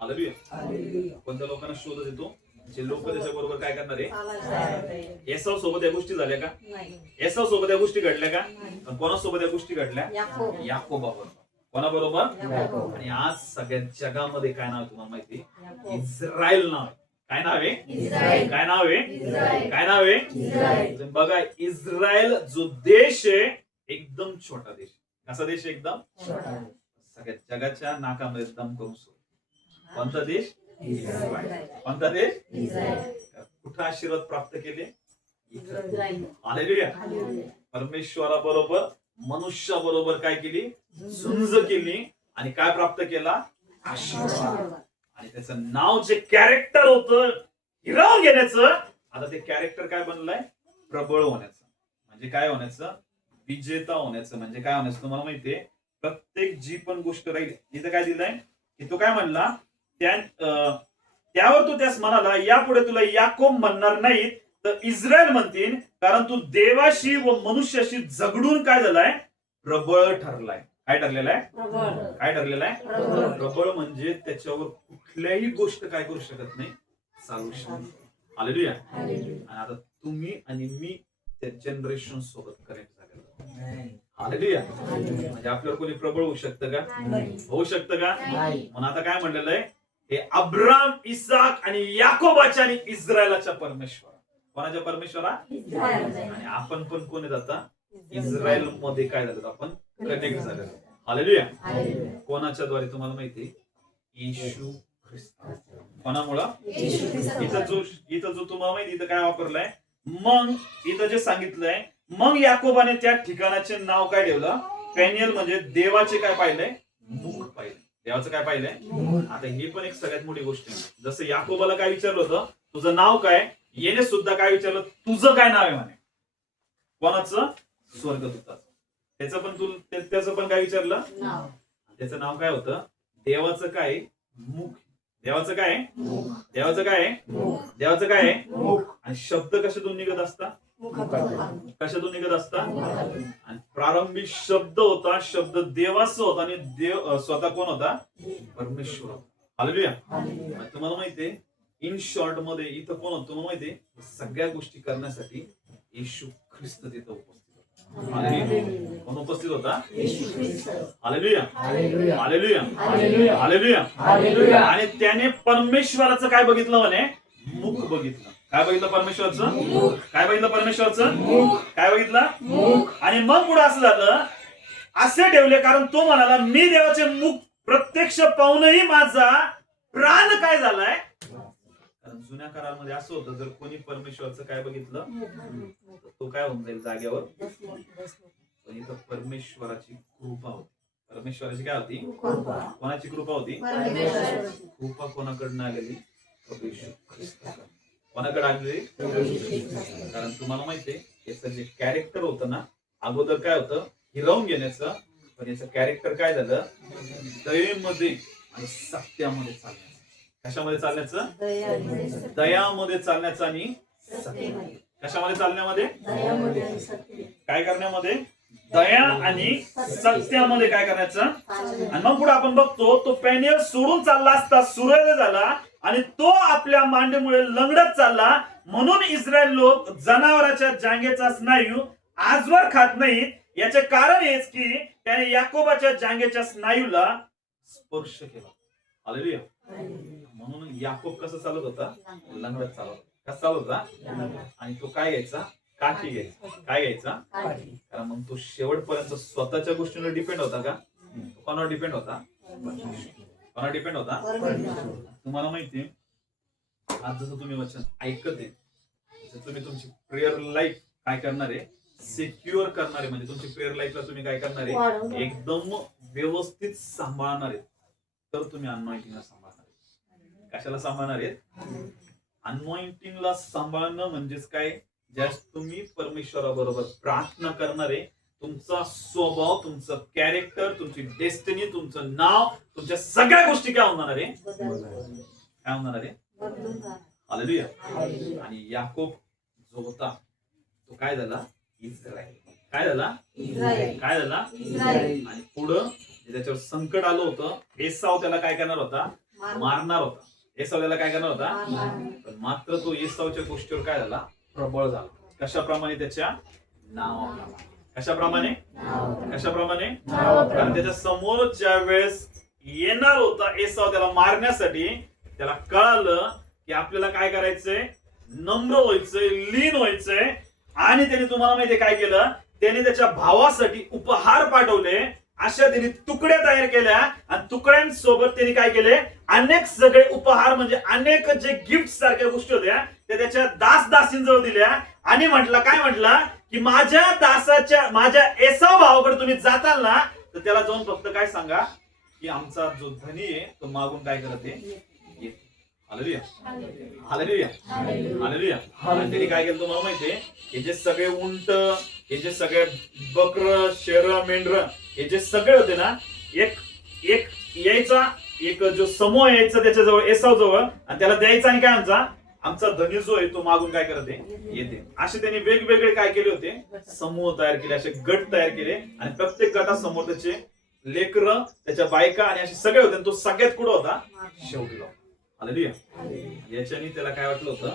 हालेलुया. कोणत्या लोकांना शोधत येतो, जे लोक त्याच्या बरोबर काय करणार आहे. एसाव सोबत या गोष्टी झाल्या का, एसाव सोबत या गोष्टी घडल्या का, कोणासोबत या गोष्टी घडल्या, याकोबाबरोबर. कोणाबरोबर, आणि आज सगळ्या जगामध्ये काय नाव तुम्हाला माहिती, इस्रायल नाव आहे. काय नाव आहे, काय नाव आहे, काय नाव आहे. बघा, इस्रायल जो देश आहे एकदम छोटा देश. कसा देश, एकदम सगळ्या जगाच्या नाकामध्ये दम करून सोड. कोणता देश, कोणता देश, कुठं आशीर्वाद प्राप्त केले, हालेलुया. परमेश्वराबरोबर, मनुष्याबरोबर काय केली, झुंज केली, आणि काय प्राप्त केला, आशीर्वाद. आणि त्याचं नाव जे कॅरेक्टर होतं हिरावून घेण्याचं, आता ते कॅरेक्टर काय बनलंय, प्रबळ होण्याचं. म्हणजे काय होण्याचं, विजेता होण्याचं. म्हणजे काय होण्याचं तुम्हाला माहितीये, प्रत्येक जी पण गोष्ट राहील, इथं काय दिलंय की तो काय म्हणला, त्यावर तो त्यास म्हणाला, यापुढे तुला याकोब म्हणणार नाही तर इस्रायल म्हणतील कारण तू देवाशी व मनुष्याशी झगडून काय झालाय, प्रबळ ठरलाय. काय ठरलेलं आहे, काय ठरलेलं आहे, प्रबळ म्हणजे त्याच्यावर कुठल्याही गोष्ट काय करू शकत नाही, चालू शकत नाही. हालेलुया. आणि आता तुम्ही आणि मी त्या जनरेशन सोबत कनेक्ट झालेलो. हालेलुया. म्हणजे आपल्यावर कोणी प्रबळ होऊ शकतं का, होऊ शकतं का. म्हणून आता काय म्हणलेलं आहे, हे अब्राम, इसाक आणि याकोबाच्या आणि इस्रायलाच्या परमेश्वर. कोणाच्या परमेश्वरा, आणि आपण पण कोणी जाता इस्रायल मध्ये काय झालं, आपण कनेक्ट झालेलो. हालेलुया. कोणाच्या द्वारे तुम्हाला माहिती, येशू ख्रिस्त. कोणामुळं, इथं जो तुम्हाला माहिती इथं काय वापरलाय, मग इथं जे सांगितलंय, मग याकोबाने त्या ठिकाणाचे नाव काय ठेवलं, पेनियल, म्हणजे देवाचे काय पाहिलंय, मुख पाहिलंय. देवाचं काय पाहिलंय. आता ही पण एक सगळ्यात मोठी गोष्ट आहे. जसं याकोबाला काय विचारलं होतं, तुझं नाव काय, येणे सुद्धा काय विचारलं, तुझं काय नाव आहे म्हणे. कोणाचं, स्वर्गदूताचं. त्याचं पण काय विचारलं, त्याचं नाव काय होतं, देवाचं काय, मुख. देवाचं काय, देवाचं काय, देवाचं काय. आणि शब्द कशातून निघत असता, कशातून निघत असता. आणि प्रारंभी शब्द होता, शब्द देवाचा होता, आणि देव स्वतः कोण होता, परमेश्वर होता. हालेलुया. तुम्हाला माहितीये, इन शॉर्ट मध्ये इथं कोण होतं तुम्हाला माहितीये, सगळ्या गोष्टी करण्यासाठी येशू ख्रिस्त तिथं उपस्थित होता. हालेलुया. कोण उपस्थित होता, हालेलुया, हालेलुया, हालेलुया, हालेलुया. आणि त्याने परमेश्वराचं काय बघितलं म्हणे, मुख बघितलं. काय बघितलं, परमेश्वराचं, काय बघितलं, परमेश्वराचं काय बघितलं. आणि मग पुढे असं झालं, असे ठेवले कारण तो म्हणाला, मी देवाचे मुख प्रत्यक्ष पाहूनही माझा प्राण काय झालाय. कारण जुन्या करारामध्ये असं होतं, जर कोणी परमेश्वराचं काय बघितलं तो काय होऊन जाईल, जाग्यावर. पण इथं परमेश्वराची कृपा होती. परमेश्वराची काय होती, कोणाची कृपा होती, कृपा कोणाकडनं आलेली, कोणाकडे आलेली. कारण तुम्हाला माहितीये, याचं जे कॅरेक्टर होतं ना, अगोदर काय होतं, हिरावून घेण्याचं, पण याचं कॅरेक्टर काय झालं, दयेमध्ये आणि सत्यामध्ये चालण्याचं. कशामध्ये चालण्याचं, दयामध्ये चालण्याचं आणि कशामध्ये चालण्यामध्ये, काय करण्यामध्ये, दया आणि सत्यामध्ये काय करायचं. आणि मग पुढे आपण बघतो, तो पेनियल सोडून चालला असता सूर्योदय झाला आणि तो आपल्या मांडीमुळे लंगडत चालला. म्हणून इस्रायल लोक जनावराच्या जांघेचा स्नायू आजवर खात नाहीत. याचे कारण हेच की त्याने याकोबाच्या जांघेच्या स्नायूला स्पर्श केला. हालेलुया. म्हणून याकोब कसं चालत होता, लंगडत चालत. कसं चालत होता, आणि तो काय घ्यायचा, काठी घ्यायचा. काय घ्यायचा, कारण मग तो शेवटपर्यंत स्वतःच्या गोष्टींवर डिपेंड होता का, कोणावर डिपेंड होता, कोणावर डिपेंड होता. तुम्हाला माहिती, आज जसं तुम्ही वचन ऐकत आहे, तुम्ही तुमची प्रेयर लाईफ काय करणार आहे, सिक्युअर करणार आहे. म्हणजे तुमची प्रेयर लाईफला तुम्ही काय करणार आहे, एकदम व्यवस्थित सांभाळणार आहे. तर तुम्ही अनॉइंटिंगला सांभाळणार आहे. कशाला सांभाळणार आहेत, अनॉइंटिंगला सांभाळणं म्हणजेच काय, ज्यास तुम्ही परमेश्वराबरोबर प्रार्थना करणार आहे, तुमचा स्वभाव, तुमचं कॅरेक्टर, तुमची डेस्टिनी, तुमचं नाव, तुमच्या सगळ्या गोष्टी काय होणार आहे, काय होणार आहे. हालेलुया. आणि याकोब जो होता तो काय झाला, इस्रायल. काय झाला, काय झाला, आणि पुढं त्याच्यावर संकट आलं होतं. एसाव त्याला काय करणार होता, मारणार होता. एसाव त्याला काय करणार होता, पण मात्र तो एसावच्या गोष्टीवर काय झाला, प्रबळ झाला. कशाप्रमाणे, त्याच्या नावाप्रमाणे. कशाप्रमाणे, कशाप्रमाणे, कारण त्याच्या समोर ज्या वेळेस येणार होता एसाव त्याला मारण्यासाठी, त्याला कळालं की आपल्याला काय करायचंय, नम्र व्हायचंय, लीन व्हायचंय. आणि त्याने तुम्हाला माहितीये काय केलं, त्याने त्याच्या भावासाठी उपहार पाठवले. अशा त्यांनी तुकड्या तयार केल्या आणि तुकड्यांसोबत त्यांनी काय केले, अनेक सगळे उपहार म्हणजे अनेक जे गिफ्ट सारख्या गोष्टी होत्या त्या त्याच्या दासींजवळ दिल्या. आणि म्हटलं, काय म्हटलं की माझ्या दासाच्या, माझ्या एसाव भावाकडे तुम्ही जाताल ना, तर त्याला जाऊन फक्त काय सांगा की आमचा जो धनी आहे तो मागून काय करत आहे. Hallelujah, hallelujah, hallelujah. आणि त्यांनी काय केलं तुम्हाला माहितीये, हे जे सगळे उंट, हे जे सगळे बकर, शेर, मेंढर, हे जे सगळे होते ना, एक एक यायचा, एक जो समूह यायचा त्याच्याजवळ, एसाव जवळ, आणि त्याला द्यायचा आणि काय आमचा आमचा धनी जो आहे तो मागून काय करते येते. असे त्यांनी वेगवेगळे काय केले होते, समूह तयार केले, असे गट तयार केले आणि प्रत्येक गटासमोर त्याचे लेकरं, त्याच्या बायका आणि असे सगळे होते. तो सगळ्यात कुठं होता, शेवटी होता. हालेलुया. याच्याने त्याला काय वाटलं होतं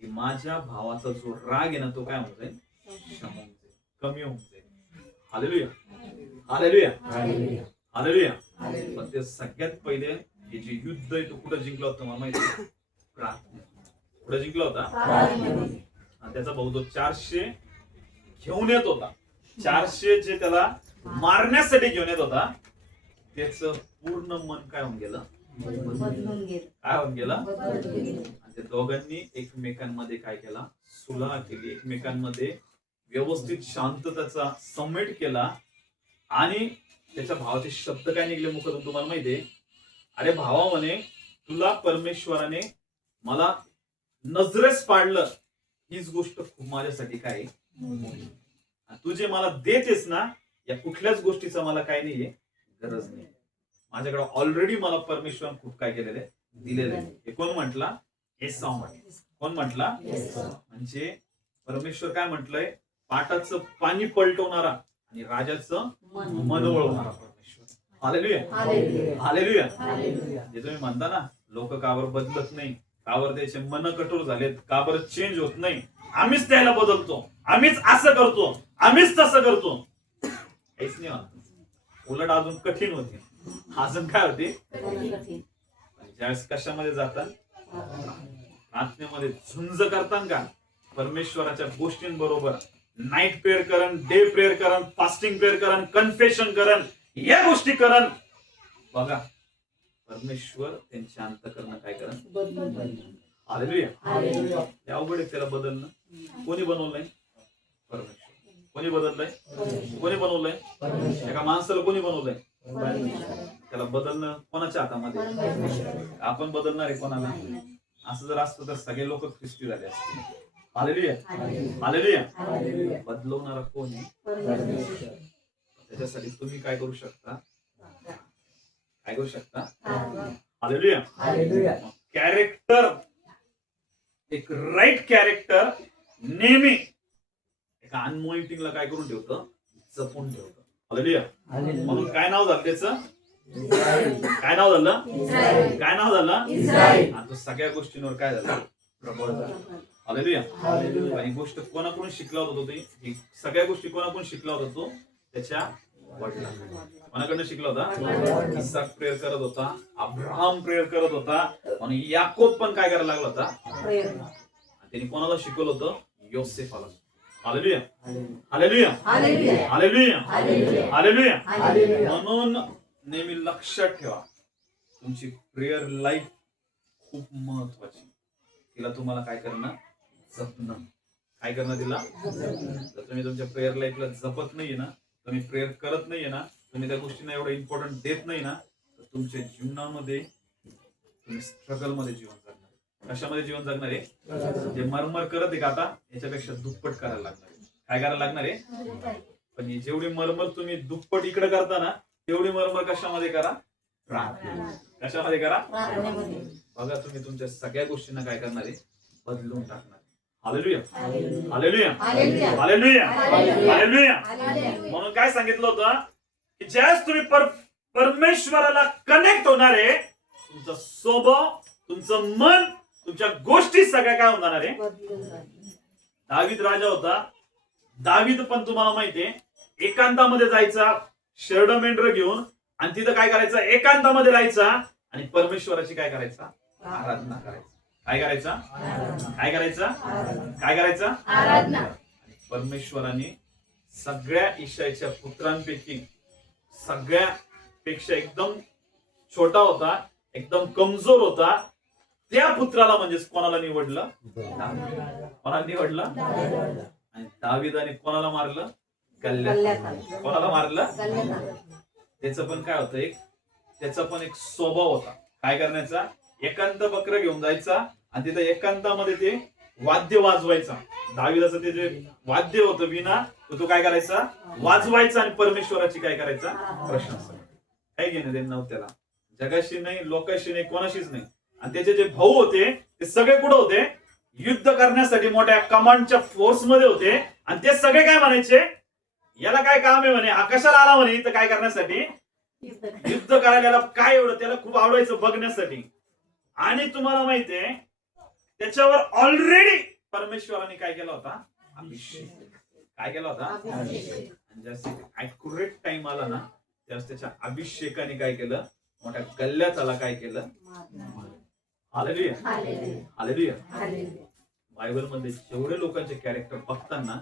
की माझ्या भावाचा जो राग आहे ना तो काय होऊन जाईल, शमून जाईल, कमी होऊन जाईल. हालेलुया. हालेलुया. हालेलुया. पण ते सगळ्यात पहिले हे जे युद्ध आहे तो कुठं जिंकला होता मला माहिती आहे, प्रार्थनेत. कुठं जिंकला होता, आणि त्याचा भाऊ जो 400 घेऊन येत होता, 400 जे त्याला मारण्यासाठी घेऊन येत होता, त्याच पूर्ण मन काय होऊन गेलं, काय होऊन गेलं. आणि त्या दोघांनी एकमेकांमध्ये काय केला, सुलह केली, एकमेकांमध्ये व्यवस्थित शांततेचा समेट केला. आणि त्याच्या भावाचे शब्द काय निघले मुखातून तुम्हाला माहितीये, अरे भावा म्हणे, तुला परमेश्वराने मला नजरेस पाडलं, हीच गोष्ट खूप माझ्यासाठी काय, तू जे मला देतेस ना, या कुठल्याच गोष्टीचा मला काय नाहीये, गरज नाही. माझ्याकडे ऑलरेडी मला परमेश्वराने खूप काय केलेलं आहे, दिलेलं आहे. हे कोण म्हटला, एसाव म्हटलं. कोण म्हटला, म्हणजे परमेश्वर काय म्हटलंय, पाटाचं पाणी पलटवणारा आणि राजाचं मन वळवणारा परमेश्वर. हालेलुया. हालेलुया. जे तुम्ही म्हणता ना, लोक कावर बदलत नाही, कावर त्याचे मन कठोर झालेत, कावर चेंज होत नाही, आम्हीच त्याला बदलतो, आम्हीच असं करतो, आम्हीच तसं करतो, काहीच नाही होत. उलट अजून कठीण होते, अजून काय होते. ज्यावेळेस कशामध्ये जातात, प्रार्थनेमध्ये झुंज करतात का, परमेश्वराच्या गोष्टींबरोबर नाईट प्रेयर करन, डे प्रेयर करन, फास्टिंग प्रेयर करन, कन्फेशन करन, या गोष्टी करन, बघा परमेश्वर त्यांच्या अंतःकरण काय करन. हालेलुया. त्या अवघड आहे त्याला बदलणं. कोणी बनवलंय, परमेश्वर. कोणी बदललंय, कोणी बनवलंय, एका माणसाला कोणी बनवलंय, त्याला बदलणं कोणाच्या हातामध्ये, आपण बदलणार आहे कोणाला. असं जर असतं तर सगळे लोक ख्रिस्ती झाले असते. हालेलुया. हालेलुया. बदलवणारा कोण आहे, त्याच्यासाठी तुम्ही काय करू शकता, काय करू शकता. हालेलुया. कॅरेक्टर, एक राईट कॅरेक्टर नेहमी एका अनमॉइंटिंगला काय करून ठेवतं, जपून ठेवतं. हालेलुया. म्हणून काय नाव झालं त्याचं, काय नाव झालं, काय नाव झालं, आणि तो सगळ्या गोष्टींवर काय झालं, प्रबळ झाला. हालेलुया. आणि गोष्ट कोणाकडून शिकला होता तो, ही सगळ्या गोष्टी कोणाकडून शिकला होता तो, त्याच्या वडिलांकडून. कोणाकडनं शिकला होता, इसाक प्रेयर करत होता, अब्राहम प्रेयर करत होता, आणि याकोब पण काय करायला लागला होता, त्यांनी कोणाला शिकवलं होतं, योसेफाला. हालेलुया. हालेलुया. हालेलुया. हालेलुया. म्हणून नेहमी लक्षात ठेवा, तुमची प्रेयर लाईफ खूप महत्वाची. तिला तुम्हाला काय करणं, जपणं. काय करणं तिला, जर तुम्ही तुमच्या प्रेयर लाईफला जपत नाहीये ना, तुम्ही प्रेयर करत नाहीये ना, तुम्ही त्या गोष्टींना एवढं इम्पॉर्टंट देत नाही ना, तर तुमच्या जीवनामध्ये तुम्ही स्ट्रगल मध्ये जीवन जगणार. कशामध्ये जीवन जगणार आहे, जे मरमर करत आहे का आता, याच्यापेक्षा दुप्पट करायला लागणार आहे. काय करायला लागणार आहे, पण जेवढी मरमर तुम्ही दुप्पट इकडे करता ना, तेवढी मरमर कशामध्ये करा, प्रार्थना. कशामध्ये करा, बघा तुम्ही तुमच्या सगळ्या गोष्टींना काय करणार आहे, बदलून टाकणार. हालेलुया. हालेलुया. हालेलुया. हालेलुया. म्हणून काय सांगितलं होतं की ज्यावेळेस तुम्ही परमेश्वराला कनेक्ट होणार आहे, तुमचा स्वभाव, तुमचं मन, तुमच्या गोष्टी सगळ्या काय होणार आहे. दावीद राजा होता. दावीद पण तुम्हाला माहितीये, एकांतामध्ये जायचा, शेरड मेंढर घेऊन, आणि तिथं काय करायचं, एकांतामध्ये राहायचा आणि परमेश्वराची काय करायचा, आराधना करायचा. काय करायचा, काय करायचा, काय करायचा, आराधना. परमेश्वराने सगळ्या ईशाईच्या पुत्रांपैकी सगळ्यापेक्षा एकदम छोटा होता, एकदम कमजोर होता, त्या पुत्राला म्हणजे कोणाला निवडलं, कोणाला निवडलं, आणि दाविदाने कोणाला मारलं, गल्ल्यात. कोणाला मारलं, त्याचं पण काय होतं, एक त्याचा पण एक स्वभाव होता काय करण्याचा, एकांत बकरं घेऊन जायचा आणि तिथं एकांतामध्ये ते वाद्य वाजवायचा. दाविदाचं ते जे वाद्य होतं विना, तो काय करायचा, वाजवायचा आणि परमेश्वराची काय करायचा, प्रशंसा. काय घेणं देणं नव्हतं त्याला, जगाशी नाही, लोकांशी नाही, कोणाशीच नाही. आणि त्याचे जे भाऊ होते ते सगळे कुठे होते? युद्ध करण्यासाठी मोठ्या कमांडच्या फोर्स मध्ये होते. आणि ते सगळे काय म्हणायचे, याला काय काम आहे म्हणे, हा कशाला आला म्हणे इथं काय करण्यासाठी? युद्ध करायला. याला काय एवढं, त्याला खूप आवडायचं बघण्यासाठी. आणि तुम्हाला माहितीये त्याच्यावर ऑलरेडी परमेश्वराने काय केला होता? अभिषेक. काय केला होता? आणि जस्ट ऍक्युरेट टाइम आला ना, त्यावेळेस त्याच्या अभिषेकाने काय केलं? मोठ्या गल्ल्यात आला काय केलं? Hallelujah, hallelujah. बायबल मध्ये जेवढे लोकांचे कॅरेक्टर बघताना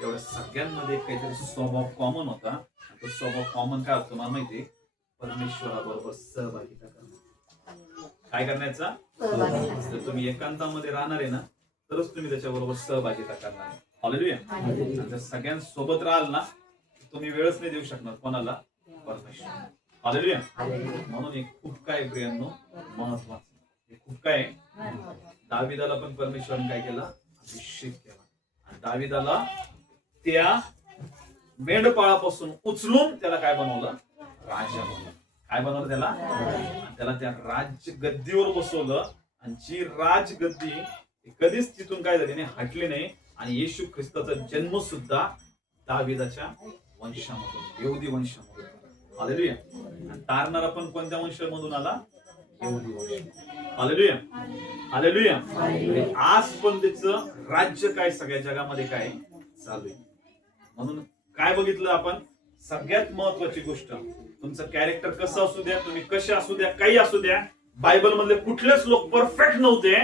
तेवढ्या सगळ्यांमध्ये काहीतरी स्वभाव कॉमन होता. तो स्वभाव कॉमन काय होतो मला माहिती? परमेश्वराबरोबर सहभागिता करणं. काय करण्याचा? जर तुम्ही एकांतामध्ये राहणार आहे ना, तरच तुम्ही त्याच्याबरोबर सहभागिता करणार आहे. हालेलुया. जर सगळ्यांसोबत राहाल ना, तुम्ही वेळच नाही देऊ शकणार कोणाला? परमेश्वर. हालेलुया. म्हणून हे खूप काय प्रियांनो महत्वाचं, हे खूप काय. दाविदाला पण परमेश्वराने काय केला? अभिषेक केला. आणि दाविदाला त्या मेंढपाळापासून उचलून त्याला काय बनवलं? राजा बनवलं. काय बनवलं त्याला? त्याला त्या राज गद्दीवर बसवलं. आणि जी राजगद्दी कधीच तिथून काय झाली नाही, हटली नाही. आणि येशू ख्रिस्ताचा जन्म सुद्धा दाविदाच्या वंशामधून, यहुदी वंशामधून. हालेलुया. आणि तारणारा पण कोणत्या वंशामधून आला? यहुदी वंश. Hallelujah, hallelujah. आज पण त्याचं राज्य काय सगळ्या जगामध्ये काय चालू आहे. म्हणून काय बघितलं आपण? सगळ्यात महत्वाची गोष्ट, तुमचं कॅरेक्टर कसं असू द्या, तुम्ही कसे असू द्या, काही असू द्या, बायबल मधले कुठलेच लोक परफेक्ट नव्हते,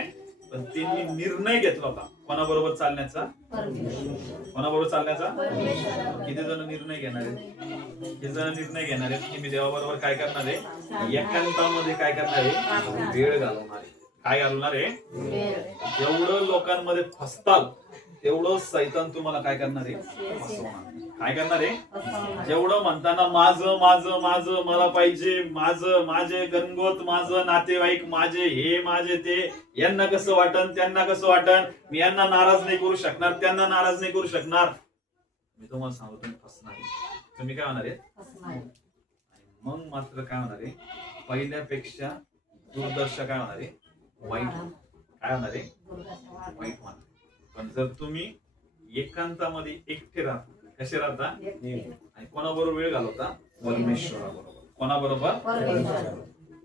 पण त्यांनी निर्णय घेतला होता कोणाबरोबर चालण्याचा? कोणाबरोबर चालण्याचा? किती जण निर्णय घेणार आहेत? किती जण निर्णय घेणार आहेत की मी देवाबरोबर काय करणार आहे? एकांतामध्ये काय करणार आहे? वेळ घालवणार आहे. काय घालवणार आहे? जेवढं लोकांमध्ये फसताल तेवढं सैतान तुम्हाला काय करणार आहे? फसवणार. काय करणार आहे? जेवढं म्हणताना माझं माझं माझं मला पाहिजे, माझं माझे गणगोत, माझं नातेवाईक, माझे हे माझे ते, यांना कसं वाटन, त्यांना कसं वाटन, मी यांना नाराज नाही करू शकणार, त्यांना नाराज नाही करू शकणार. मी तुम्हाला सांगतो तुम्ही फसणार आहे. तुम्ही काय होणार आहे? आणि मग मात्र काय होणार आहे? पहिल्यापेक्षा दुर्दशा काय होणार आहे? वाईट. काय होणार आहे? वाईट होणार. पण जर तुम्ही एकांतामध्ये एकटे राहता, कसे राहता? आणि कोणाबरोबर वेळ घालवता? परमेश्वराबरोबर. कोणाबरोबर?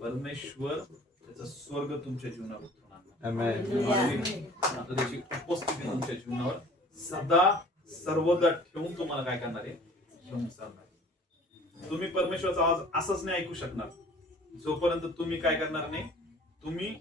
परमेश्वर. त्याचा स्वर्ग तुमच्या जीवनावर उतरणार. आता त्याची उपस्थिती तुमच्या जीवनावर सदा सर्वदा ठेवून तुम्हाला काय करणार आहे? घेऊन चालणार. तुम्ही परमेश्वराचा आवाज असंच नाही ऐकू शकणार जोपर्यंत तुम्ही काय करणार नाही, तुम्ही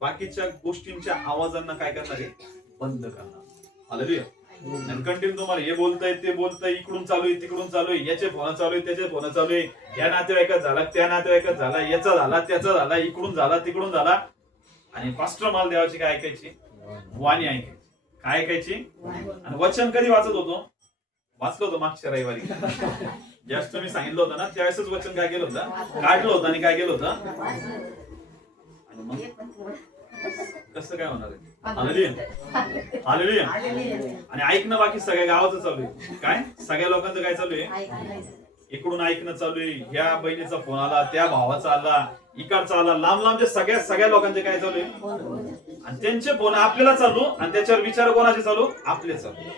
बाकीच्या गोष्टींच्या आवाजांना काय करणार आहे? बंद करणार. हालेलुया. आणि कंटिन्यू तुम्हाला हे बोलताय, ते बोलताय, इकडून चालू आहे, तिकडून चालू आहे, याचे फोन चालू आहे, त्याचे फोन चालू आहे, या नातेवाईकात झाला, त्या नातेवाईकात झाला, याचा झाला, त्याचा झाला, इकडून झाला, तिकडून झाला. आणि पास्टर माल देवाची काय ऐकायची? वाणी ऐकायची. काय ऐकायची? आणि वचन कधी वाचत होतो? वाचलं होतं मागच्या रविवारी. ज्यावेळेस तुम्ही सांगितलं होतं ना, त्यावेळेसच वचन काय केलं होतं? काढलं होतं आणि काय केलं होतं? आणि मग कसं काय होणार आहे? Hallelujah, hallelujah. आणि ऐकणं बाकी सगळ्या गावाचं चालू आहे. काय? सगळ्या लोकांचं काय चालू आहे? इकडून ऐकणं चालू आहे. ह्या बहिणीचा फोन आला, त्या भावाचा आला, इकडचा आला, लांब लांबच्या सगळ्या लोकांचे काय चालू आहे? आणि त्यांचे फोन आपल्याला चालू, आणि त्याच्यावर विचार कोणाचे चालू? आपले चालू.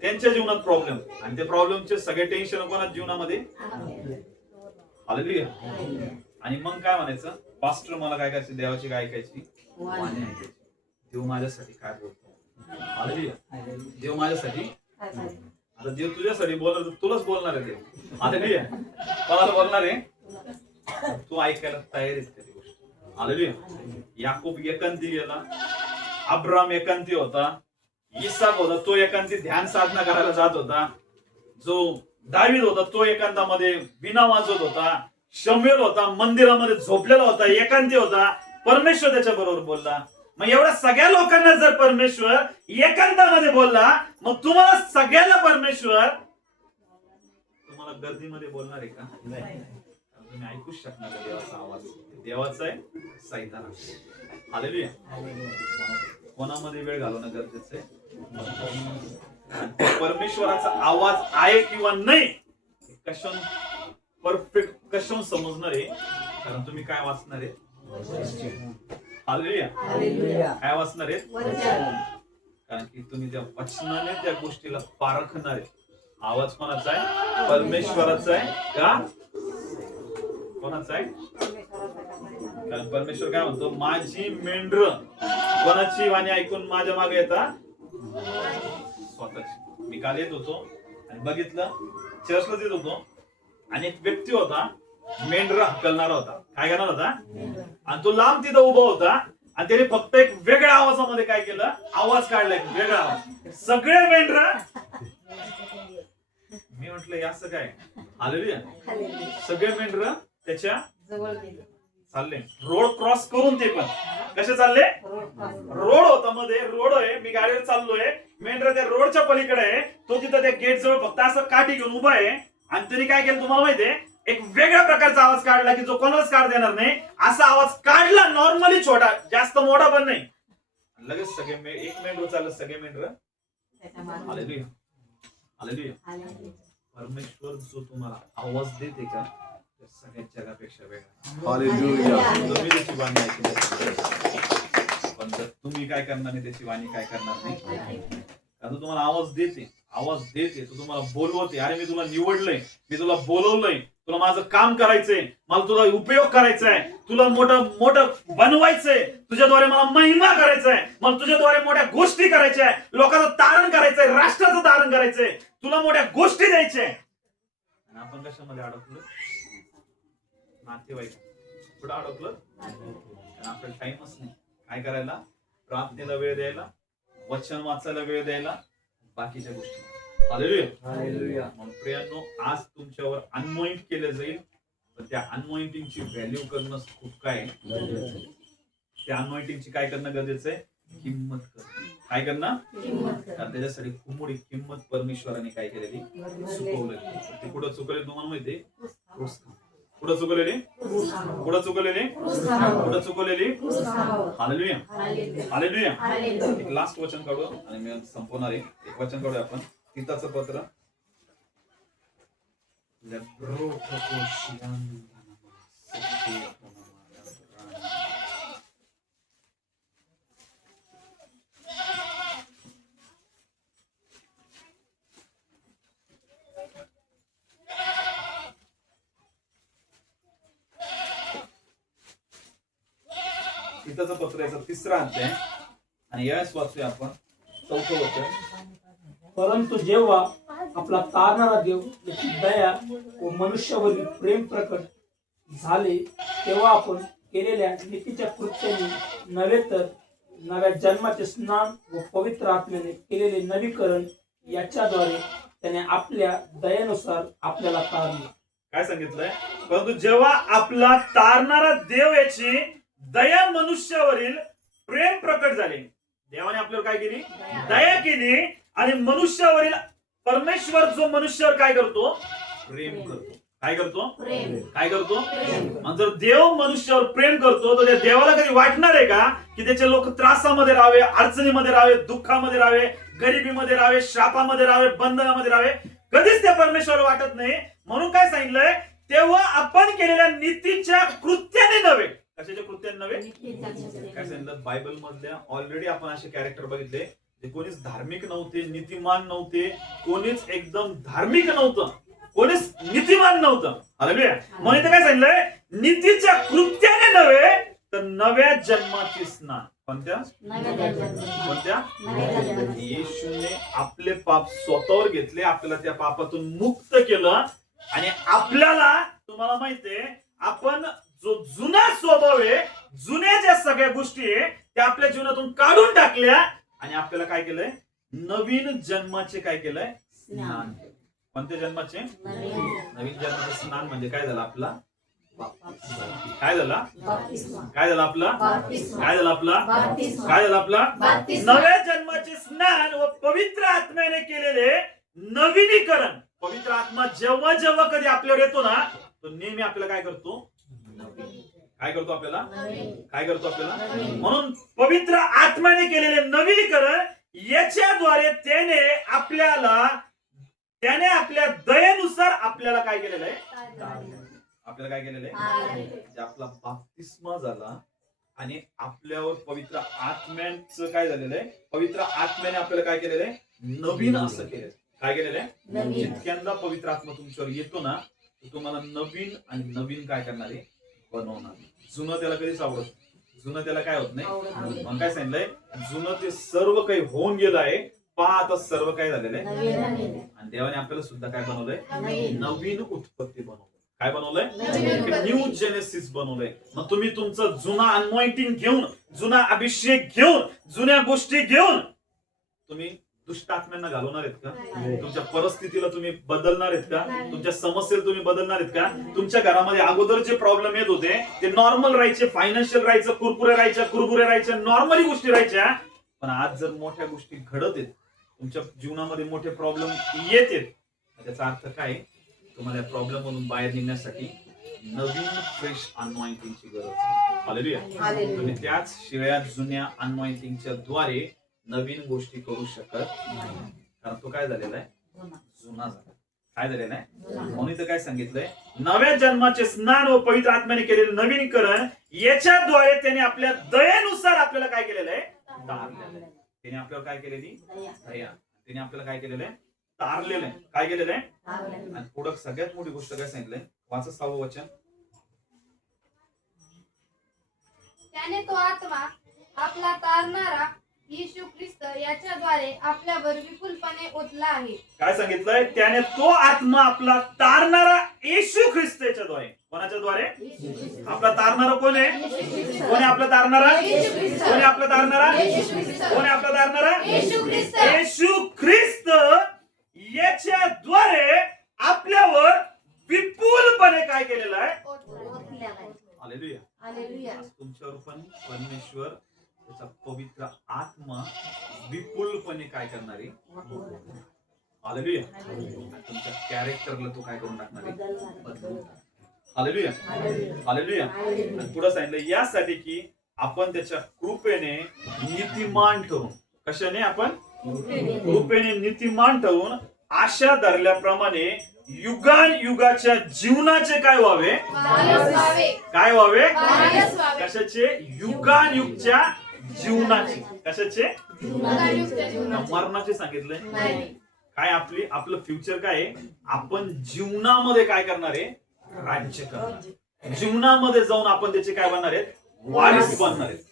त्यांच्या जीवनात प्रॉब्लेम, आणि ते प्रॉब्लेमचे सगळे टेन्शन कोणाच्या जीवनामध्ये? हालेलुया. आणि मग काय म्हणायचं? पास्टर मला काय करायचं? देवाची काय ऐकायची? वाणी ऐकायची. देव माझ्यासाठी काय बोलतो? हालेलुया. देव माझ्यासाठी, आता देव तुझ्यासाठी बोलणार, तुलाच बोलणार आहे देव. हालेलुया. कोणाला बोलणार आहे? तू ऐकायला तयार आहेस त्या गोष्टी. हालेलुया. याकूब एकांती गेला, अब्राम एकांती होता, इसाक होता, तो एकांती ध्यान साधना करायला जात होता. जो दावीद होता तो एकांतामध्ये वीणा वाजवत होता. शमूएल होता मंदिरामध्ये झोपलेला होता, एकांती होता. परमेश्वर त्याच्या बरोबर बोलला. मग एवढ्या सगळ्या लोकांना जर परमेश्वर एकांतामध्ये बोलला, मग तुम्हाला सगळ्यांना परमेश्वर तुम्हाला गर्दीमध्ये बोलणार आहे का? तुम्ही ऐकूच शकणार देवाचा आवाज. देवाचा आहे, सैतानाचा. हालेलुया. कोणामध्ये वेळ घालवणं गरजेचं आहे? परमेश्वराचा आवाज आहे किंवा नाही कशाने परफेक्ट कशाने समजणार आहे? कारण तुम्ही काय वाचणार आहे? हालेलुया. काय वाचणार आहेत? कारण की तुम्ही त्या वचनाने त्या गोष्टीला पारखणार आहे. आवाज कोणाचा आहे? परमेश्वराचा आहे का? कोणाचा आहे? कारण परमेश्वर काय म्हणतो, माझी मेंढर कोणाची वाणी ऐकून माझ्या मागे येतात? स्वतःची. मी काल येत होतो आणि बघितलं, चर्चलाच येत होतो आणि एक व्यक्ती होता, मेंढरा हकलणारा होता. काय करणार होता? आणि तो लांब तिथं उभा होता आणि त्याने फक्त एक वेगळ्या आवाजामध्ये काय केलं, आवाज काढला, एक वेगळा आवाज. सगळे मेंढरा. मी म्हटलं असं काय? हालेलुया. सगळे मेंढरा त्याच्या चालले, रोड क्रॉस करून. ते पण कसे चालले? रोड होता मध्ये, रोड आहे, मी गाडीवर चाललोय, मेंढरा त्या रोडच्या पलीकडे आहे, तो तिथं त्या गेट जवळ फक्त असं काठी घेऊन उभा आहे. आणि तरी काय केलं तुम्हाला माहितीये, एक वेगळ्या प्रकारचा आवाज काढला की जो कोणालाच काढ देणार नाही असा आवाज काढला. नॉर्मली छोटा, जास्त मोठा पण नाही. लगेच सगळे एक मेंढर चाललं, सगळे मेंढर. हालेलुया. हालेलुया. परमेश्वर जो तुम्हाला आवाज देते का, सगळ्या जगापेक्षा वेगळा. हालेलुया. तुम्ही त्याची वाणी ऐकली, पण जर तुम्ही काय करणार नाही, त्याची वाणी काय करणार नाही. कारण तुम्हाला आवाज देते, तो तुम्हाला बोलवते. अरे मी तुला निवडलंय, मी तुला बोलवलंय, तुला माझं काम करायचंय, मला तुला उपयोग करायचा आहे, तुला मोठं मोठं बनवायचंय, तुझ्याद्वारे मला महिमा करायचा आहे, मला तुझ्याद्वारे मोठ्या गोष्टी करायच्या आहे, लोकांचं तारण करायचंय, राष्ट्राचं तारण करायचंय, तुला मोठ्या गोष्टी द्यायच्या. आणि आपण कशामध्ये अडकलो? नातेवाईक कुठं अडकलं? आपल्याला टाइमच नाही काय करायला, प्रार्थनेला वेळ द्यायला, वचन वाचायला वेळ द्यायला, बाकीच्या गोष्टी. हालेलुया. म्हणून प्रियांनो, आज तुमच्यावर अनमॉइंट केलं जाईल, तर त्या अनमॉइंटिंगची व्हॅल्यू करणं खूप काय, त्या अनमॉइंटिंगची काय करणं गरजेचं आहे? किंमत करणं. काय करणं? कारण त्याच्यासाठी खूप मोठी किंमत परमेश्वराने काय केलेली, चुकवलेली. ते कुठं चुकवले तुम्हाला माहितीये? कुठं चुकवलेली? कुठं चुकवलेली? कुठं चुकवलेली? हालेलुया. हालेलुया. एक लास्ट वचन काढू आणि मी संपवणार आहे. एक वचन काढूया आपण, तीताचं पत्र. तीताचं पत्र याचा 3रा अध्याय आणि यावेळेस वाचूया आपण 4थं वचन. परंतु जेव्हा आपला तारणारा देव याची दया व मनुष्यावरील प्रेम प्रकट झाले, तेव्हा आपण केलेल्या नीतीच्या कृत्याने नव्हे तर नव्या जन्माचे स्नान व पवित्र आत्म्याने केलेले नवीकरण याच्याद्वारे त्याने आपल्या दयेनुसार आपल्याला तारले. काय सांगितलंय? परंतु जेव्हा आपला तारणारा देव याची दया मनुष्यावरील प्रेम प्रकट झाले, देवाने आपल्यावर काय केली? दया केली. आणि मनुष्यावरील परमेश्वर जो मनुष्यावर काय करतो? प्रेम करतो. काय करतो? काय करतो? आणि जर देव मनुष्यावर प्रेम करतो, तर त्या देवाला कधी वाटणार आहे का की त्याचे लोक त्रासामध्ये राहावे, अडचणीमध्ये राहावे, दुःखामध्ये राहावे, गरिबीमध्ये राहावे, शापामध्ये राहावे, बंधनामध्ये राहावे? कधीच त्या परमेश्वराला वाटत नाही. म्हणून काय सांगितलंय? तेव्हा आपण केलेल्या नीतीच्या कृत्याने नव्हे. कशाच्या कृत्याने नव्हे? काय सांगितलं? बायबल मधल्या ऑलरेडी आपण असे कॅरेक्टर बघितले, ते कोणीच धार्मिक नव्हते, नीतिमान नव्हते, कोणीच एकदम धार्मिक नव्हतं, कोणीच नीतिमान नव्हतं. हालेलुया. म्हणून इथे काय सांगितलंय? नीतीच्या कृत्याने नव्हे तर नव्या जन्माचे स्नान. कोणत्या? येशूने आपले पाप स्वतःवर घेतले, आपल्याला त्या पापातून मुक्त केलं. आणि आपल्याला, तुम्हाला माहितीये, आपण जो जुना स्वभाव आहे, जुन्या ज्या सगळ्या गोष्टी आहे, त्या आपल्या जीवनातून काढून टाकल्या आणि आपल्याला काय केलंय? नवीन जन्माचे काय केलंय? स्नान. कोणत्या जन्माचे? नवीन जन्माचे स्नान म्हणजे काय झालं? आपला काय झाला? काय झालं आपला? काय झालं आपला? काय झालं आपला? नव्या जन्माचे स्नान व पवित्र आत्म्याने केलेले नवीनीकरण. पवित्र आत्मा जेव्हा जेव्हा कधी आपल्यावर येतो ना, तो नेहमी आपल्याला काय करतो? काय करतो आपल्याला? काय करतो आपल्याला? म्हणून पवित्र आत्म्याने केलेले नवीनीकरण याच्याद्वारे त्याने आपल्या दयेनुसार आपल्याला काय केलेलं आहे? आपल्याला काय केलेलं आहे? म्हणजे आपला बाप्तिस्मा झाला आणि आपल्यावर पवित्र आत्म्याचं काय झालेलं आहे? पवित्र आत्म्याने आपल्याला काय केलेलं आहे? नवीन असं केलं. काय केलेलं आहे? जितक्यांदा पवित्र आत्मा तुमच्यावर येतो ना, तुम्हाला नवीन आणि नवीन काय करणार आहे? बनवणार. जुनं त्याला कधीच आवडत, जुनं त्याला काय होत नाही. मग काय सांगितलंय? जुनं ते सर्व काही होऊन गेलं आहे, पहा आता सर्व काय झालेलं आहे. आणि देवाने आपल्याला सुद्धा काय बनवलंय? नवीन उत्पत्ती बनवलंय. काय बनवलंय? न्यू जेनेसिस बनवलंय. मग तुम्ही तुमचा जुना अनॉइंटिंग घेऊन, जुना अभिषेक घेऊन, जुन्या गोष्टी घेऊन तुम्ही दुष्ट आत्म्यांना घालवणार आहेत का? तुमच्या परिस्थितीला तुम्ही बदलणार आहेत का? तुमच्या समस्येला तुम्ही बदलणार आहेत का? तुमच्या घरामध्ये अगोदर जे प्रॉब्लेम येत होते ते नॉर्मल राहायचे, फायनान्शियल राहायचं, कुरकुरे राहायच्या, नॉर्मली गोष्टी राहायच्या. पण आज जर मोठ्या गोष्टी घडत आहेत, तुमच्या जीवनामध्ये मोठे प्रॉब्लेम येत आहेत, त्याचा अर्थ काय? तुम्हाला या प्रॉब्लेम मधून बाहेर निघण्यासाठी नवीन फ्रेश अनॉइंटिंगची गरज आहे. हालेलुया. तुम्ही त्याच शिळ्या जुन्या अनॉइंटिंगच्या द्वारे नवीन गोष्टी करू शकत नाही, कारण तो काय झालेला आहे? जुना झाला. काय झालेला आहे? म्हणून इथं काय सांगितलंय? नव्या जन्माचे स्नान व पवित्र आत्म्याने केलेले नवीनीकरण याच्याद्वारे त्याने आपल्या दयेनुसार आपल्याला काय केलेलं आहे? तारलेलं आहे. त्याने आपल्याला काय केलेली? दया. त्याने आपल्याला काय केलेलं आहे? तारलेलं आहे. काय केलेलं आहे? आणि पुढं सगळ्यात मोठी गोष्ट काय सांगितलंय? वाचा 6वं वचन. त्याने तो आत्मा आपला तारणारा येशू ख्रिस्त याच्याद्वारे आपल्यावर विपुलपणे ओतला आहे. काय सांगितलंय? त्याने तो आत्मा आपला तारणारा येशू ख्रिस्त याच्याद्वारे. कोणाच्या द्वारे? आपला तारणारा कोण आहे? कोण आहे आपला तारणारा? कोण आहे आपला तारणारा? कोण आहे आपला तारणारा? येशू ख्रिस्त याच्याद्वारे आपल्यावर विपुलपणे काय केलेलं आहे? हालेलुया. हालेलुया. तुमच्यावर पण परमेश्वर त्याचा पवित्र आत्मा विपुलपणे काय करणार आहे? हालेलुया. तुमच्या कॅरेक्टरला तो काय करून टाकणार आहे? बदलून. हालेलुया. हालेलुया. आणि पुढे सांगितलं यासाठी की आपण त्याच्या कृपेने नीतिमान ठरून. कशाने? आपण कृपेने नीतिमान ठरून आशा धरल्याप्रमाणे युगान युगाच्या जीवनाचे काय व्हावे? काय व्हावे? कशाचे? युगान युगच्या जीवनाचे. कशाचे? मरणाचे सांगितलंय. काय आपलं फ्युचर काय आहे? आपण जीवनामध्ये काय करणार आहे? राज्य करणार. जीवनामध्ये जाऊन आपण त्याचे काय बनणार आहेत? वारिस बनणार आहेत.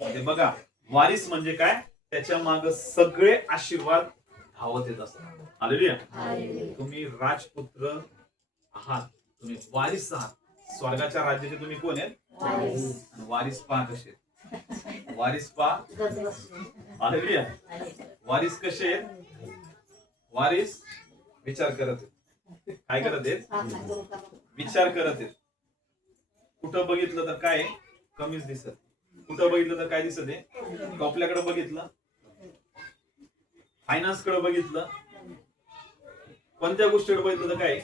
म्हणजे बघा, वारिस म्हणजे काय? त्याच्या मागे सगळे आशीर्वाद धावत येत असतात. हालेलुया. तुम्ही राजपुत्र आहात, तुम्ही वारिस आहात. स्वर्गाच्या राज्याचे तुम्ही कोण आहेत? वारिस पहा कसे. वारिस पहा. हालेलुया. वारिस कसे आहेत? वारिस विचार करत आहेत. काय करत आहेत? विचार करत आहेत. कुठं बघितलं तर काय कमीच दिसत, कुठं बघितलं तर काय दिसत आहे? आपल्याकडे बघितलं, फायनान्स कडे बघितलं, कोणत्या गोष्टीकडे बघितलं तर काय?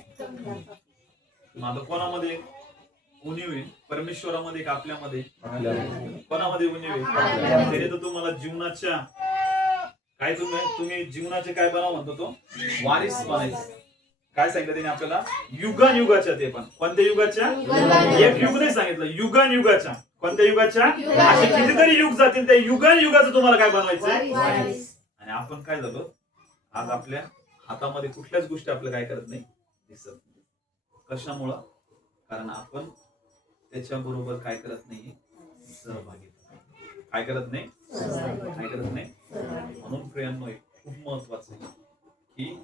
आता कोणामध्ये उणीव आहे? परमेश्वरामध्ये का आपल्यामध्ये? कोणामध्ये उणीव आहे? त्याने तर तुम्हाला जीवनाच्या काय तुम्ही जीवनाचे काय बनाव म्हणतो तो? वारिस बनायचं. काय सांगितलं त्याने आपल्याला? युगान युगाच्या. ते पण कोणत्या युगाच्या? एक युग नाही सांगितलं, युगान युगाच्या. कोणत्या युगाच्या? असे कितीतरी युग जातील, त्या युगान युगाचं तुम्हाला काय बनवायचंय? आणि आपण काय झालो? आज आपल्या हातामध्ये कुठल्याच गोष्टी आपल्याला काय करत नाही, दिसत. कशामुळं? कारण आपण त्याच्या बरोबर काय करत नाही? सहभागी. काय करत नाही? काय करत नाही. म्हणून प्रियांनो खूप महत्वाचं आहे की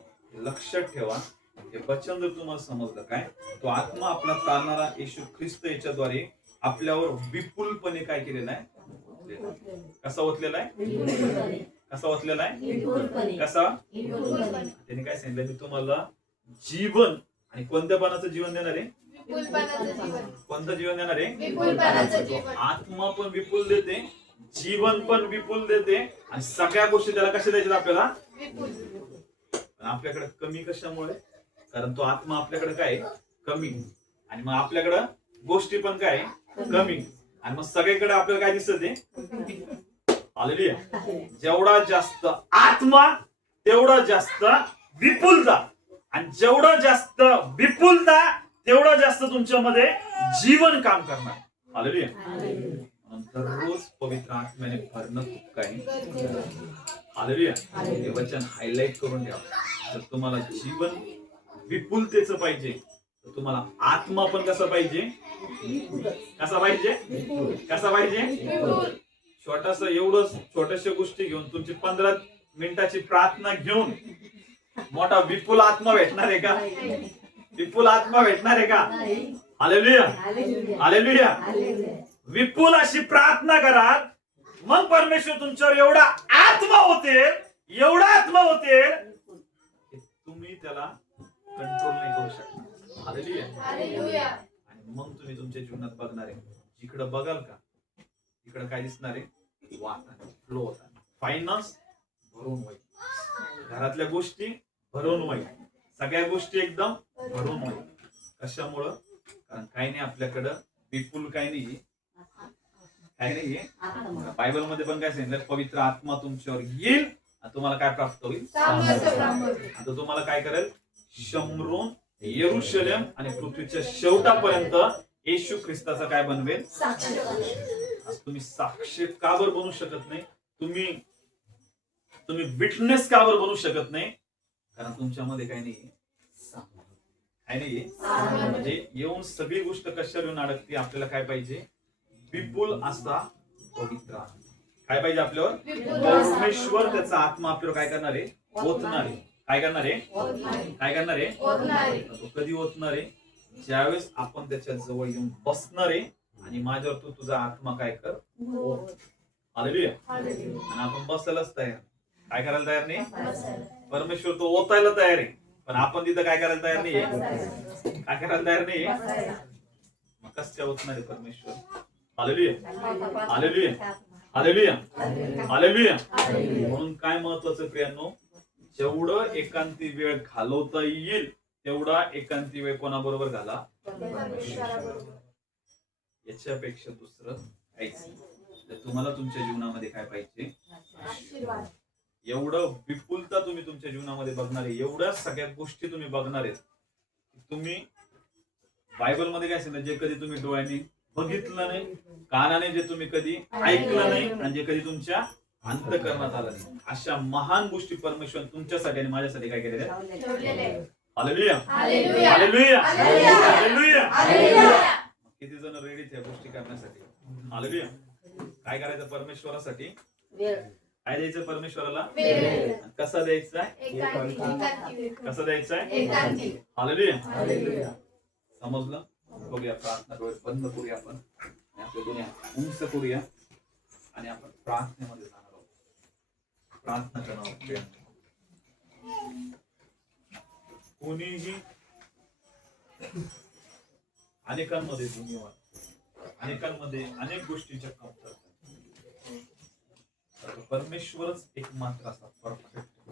लक्षात ठेवा, हे वचन जर तुम्हाला समजलं काय, तो आत्मा आपला तारणारा येशू ख्रिस्त याच्याद्वारे आपल्यावर विपुलपणे काय केलेला आहे? कसा ओतलेला आहे? कसा ओतलेला आहे? कसा? त्याने काय सांगितलं? मी तुम्हाला जीवन, आणि कोणत्या पानाचं जीवन देणार आहे? कोणतं जीवन देणार आहे? आत्मा पण विपुल देते, जीवन पण विपुल देते, आणि सगळ्या गोष्टी त्याला कशा द्यायच्या आपल्याला? आपल्याकडे कमी कशामुळे? कारण तो आत्मा आपल्याकडे काय कमी, आणि मग आपल्याकडे गोष्टी पण काय कमी, आणि मग सगळीकडे आपल्याला काय दिसत आहे? हालेलुया. जेवढा जास्त आत्मा तेवढा जास्त विपुलता, आणि जेवढा जास्त विपुलता तेवढं जास्त तुमच्यामध्ये जीवन काम करणार. हालेलुया. म्हणून दररोज पवित्र आत्म्याने भरणं खूप काही. हालेलुया. हे वचन हायलाइट करून द्या. जर तुम्हाला जीवन विपुलतेचं पाहिजे तर तुम्हाला आत्मा पण कसा पाहिजे, कसा पाहिजे, कसा पाहिजे. छोट्याशा गोष्टी घेऊन तुमची 15 मिनिटाची प्रार्थना घेऊन मोठा विपुल आत्मा भेटणार आहे का? विपुल आत्मा भेटणार आहे का? हालेलुया. हालेलुया. विपुल अशी प्रार्थना करा, मग परमेश्वर तुमच्यावर एवढा आत्मा होते, एवढा आत्मा होते की तुम्ही त्याला कंट्रोल नाही करू शकता. हालेलुया. आणि मग तुम्ही तुमच्या जीवनात बघणार आहे, जिकडे बघाल का तिकडे काय दिसणार आहे, वाहताना, फ्लो होताना, फायनान्स भरून होईल, घरातल्या गोष्टी भरून होईल, सगळ्या गोष्टी एकदम भरून होईल. कशामुळं? कारण काही नाही आपल्याकडं विपुल काही नाही, काय नाहीये. बायबल मध्ये पण काय सांगितलं, पवित्र आत्मा तुमच्यावर येईल आणि तुम्हाला काय प्राप्त होईल, आता तुम्हाला काय करेल, शम्रोन, यरूशलेम आणि पृथ्वीच्या शेवटापर्यंत येशू ख्रिस्ताचा काय बनवेल, आज तुम्ही साक्ष का बरं बनू शकत नाही, तुम्ही विटनेस का बरं बनू शकत नाही, कारण तुमच्यामध्ये काय नाहीये, काय नाहीये. म्हणजे येऊन सगळी गोष्ट कशावर येऊन अडकते, आपल्याला काय पाहिजे, विपुल असा पवित्र. काय पाहिजे आपल्यावर, परमेश्वर त्याचा आत्मा आपल्यावर काय करणार आहे, ओतणार आहे. काय करणार आहे, काय करणार आहे, तो कधी ओतणार आहे, ज्यावेळेस आपण त्याच्या जवळ येऊन बसणार आहे आणि माझ्यावर तू तुझा आत्मा काय कर, हालेलुया. आणि आपण बसायलाच तयार, काय करायला तयार नाही. परमेश्वर तो ओतायला तयार आहे, पण आपण तिथं काय करायला तयार नाहीये, काय करायला तयार नाहीये. मग कसं काय ओतणार आहे परमेश्वर. हालेलुया. हालेलुया. हालेलुया. हालेलुया. म्हणून काय महत्वाचं प्रियांनो, जेवढं एकांती वेळ घालवता येईल तेवढा एकांती वेळ कोणाबरोबर घाला, याच्यापेक्षा दुसरं काहीच नाही. तुम्हाला तुमच्या जीवनामध्ये काय पाहिजे, एवढं विपुलता तुम्ही तुमच्या जीवनामध्ये बघणार आहे, एवढ्या सगळ्या गोष्टी तुम्ही बघणार आहेत. तुम्ही बायबल मध्ये काय सांगितलं, जे कधी तुम्ही डोळ्यांनी बघितलं नाही, कानाने जे तुम्ही कधी ऐकलं नाही आणि जे कधी तुमच्या अंतःकरणात आलं नाही, अशा महान गोष्टी परमेश्वर तुमच्यासाठी आणि माझ्यासाठी काय केलेल्या आहेत. हालेलुया. हालेलुया. हालेलुया. किती जण रेडी त्या गोष्टी करण्यासाठी. हालेलुया. काय करायचं परमेश्वरासाठी, काय द्यायचं परमेश्वराला, कसा द्यायचा, कसा द्यायचा. हालेलुया. समजलं. बघूया, प्रार्थना डोळे बंद करूया आपण, आपल्या दोन्ही उंच करूया आणि आपण प्रार्थनेमध्ये जाणार आहोत, प्रार्थना करणार आहोत. कोणीही अनेकांमध्ये दुनिया, अनेकांमध्ये अनेक गोष्टींच्या कमतरता, परमेश्वरच एकमात्र असा परफेक्ट,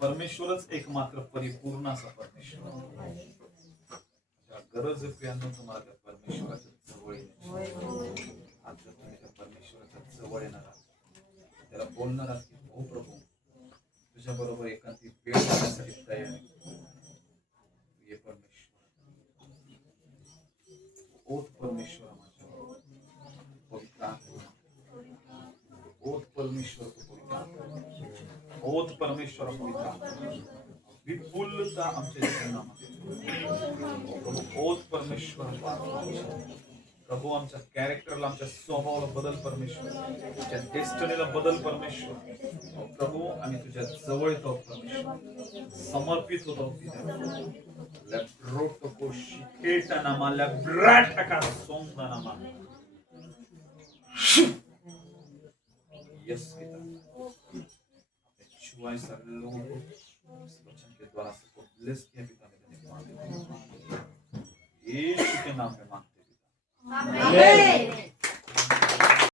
परमेश्वरच एकमात्र परिपूर्ण असा परमेश्वर. गरज प्रियांनो तुम्हाला त्या परमेश्वराच्या जवळ येण्याची. आज जर तुम्ही त्या परमेश्वराच्या जवळ येणार आहात, त्याला बोलणार आहात की हो प्रभू, तुझ्या बरोबर एकांती वेळ करण्यासाठी तयार आहे, ये परमेश्वर, ओत परमेश्वर माझ्या पवित्र आत्मा, ओत परमेश्वर पवित्र आत्मा, ओत परमेश्वर पवित्र आत्मा, विपुलता आमच्या जीवनामध्ये ओत परमेश्वर. प्रभू आमच्या कॅरेक्टरला, आमच्या स्वभावाला बदल परमेश्वर, तुझ्या डेस्टिनीला बदल परमेश्वर. प्रभू आम्ही तुझ्या जवळ येतो परमेश्वर, समर्पित होतो. यस पिता, सारे लोगों को इस वचन के द्वारा सबको ब्लेस किया पिता, यीशु के नाम में मांगते पिता, आमीन।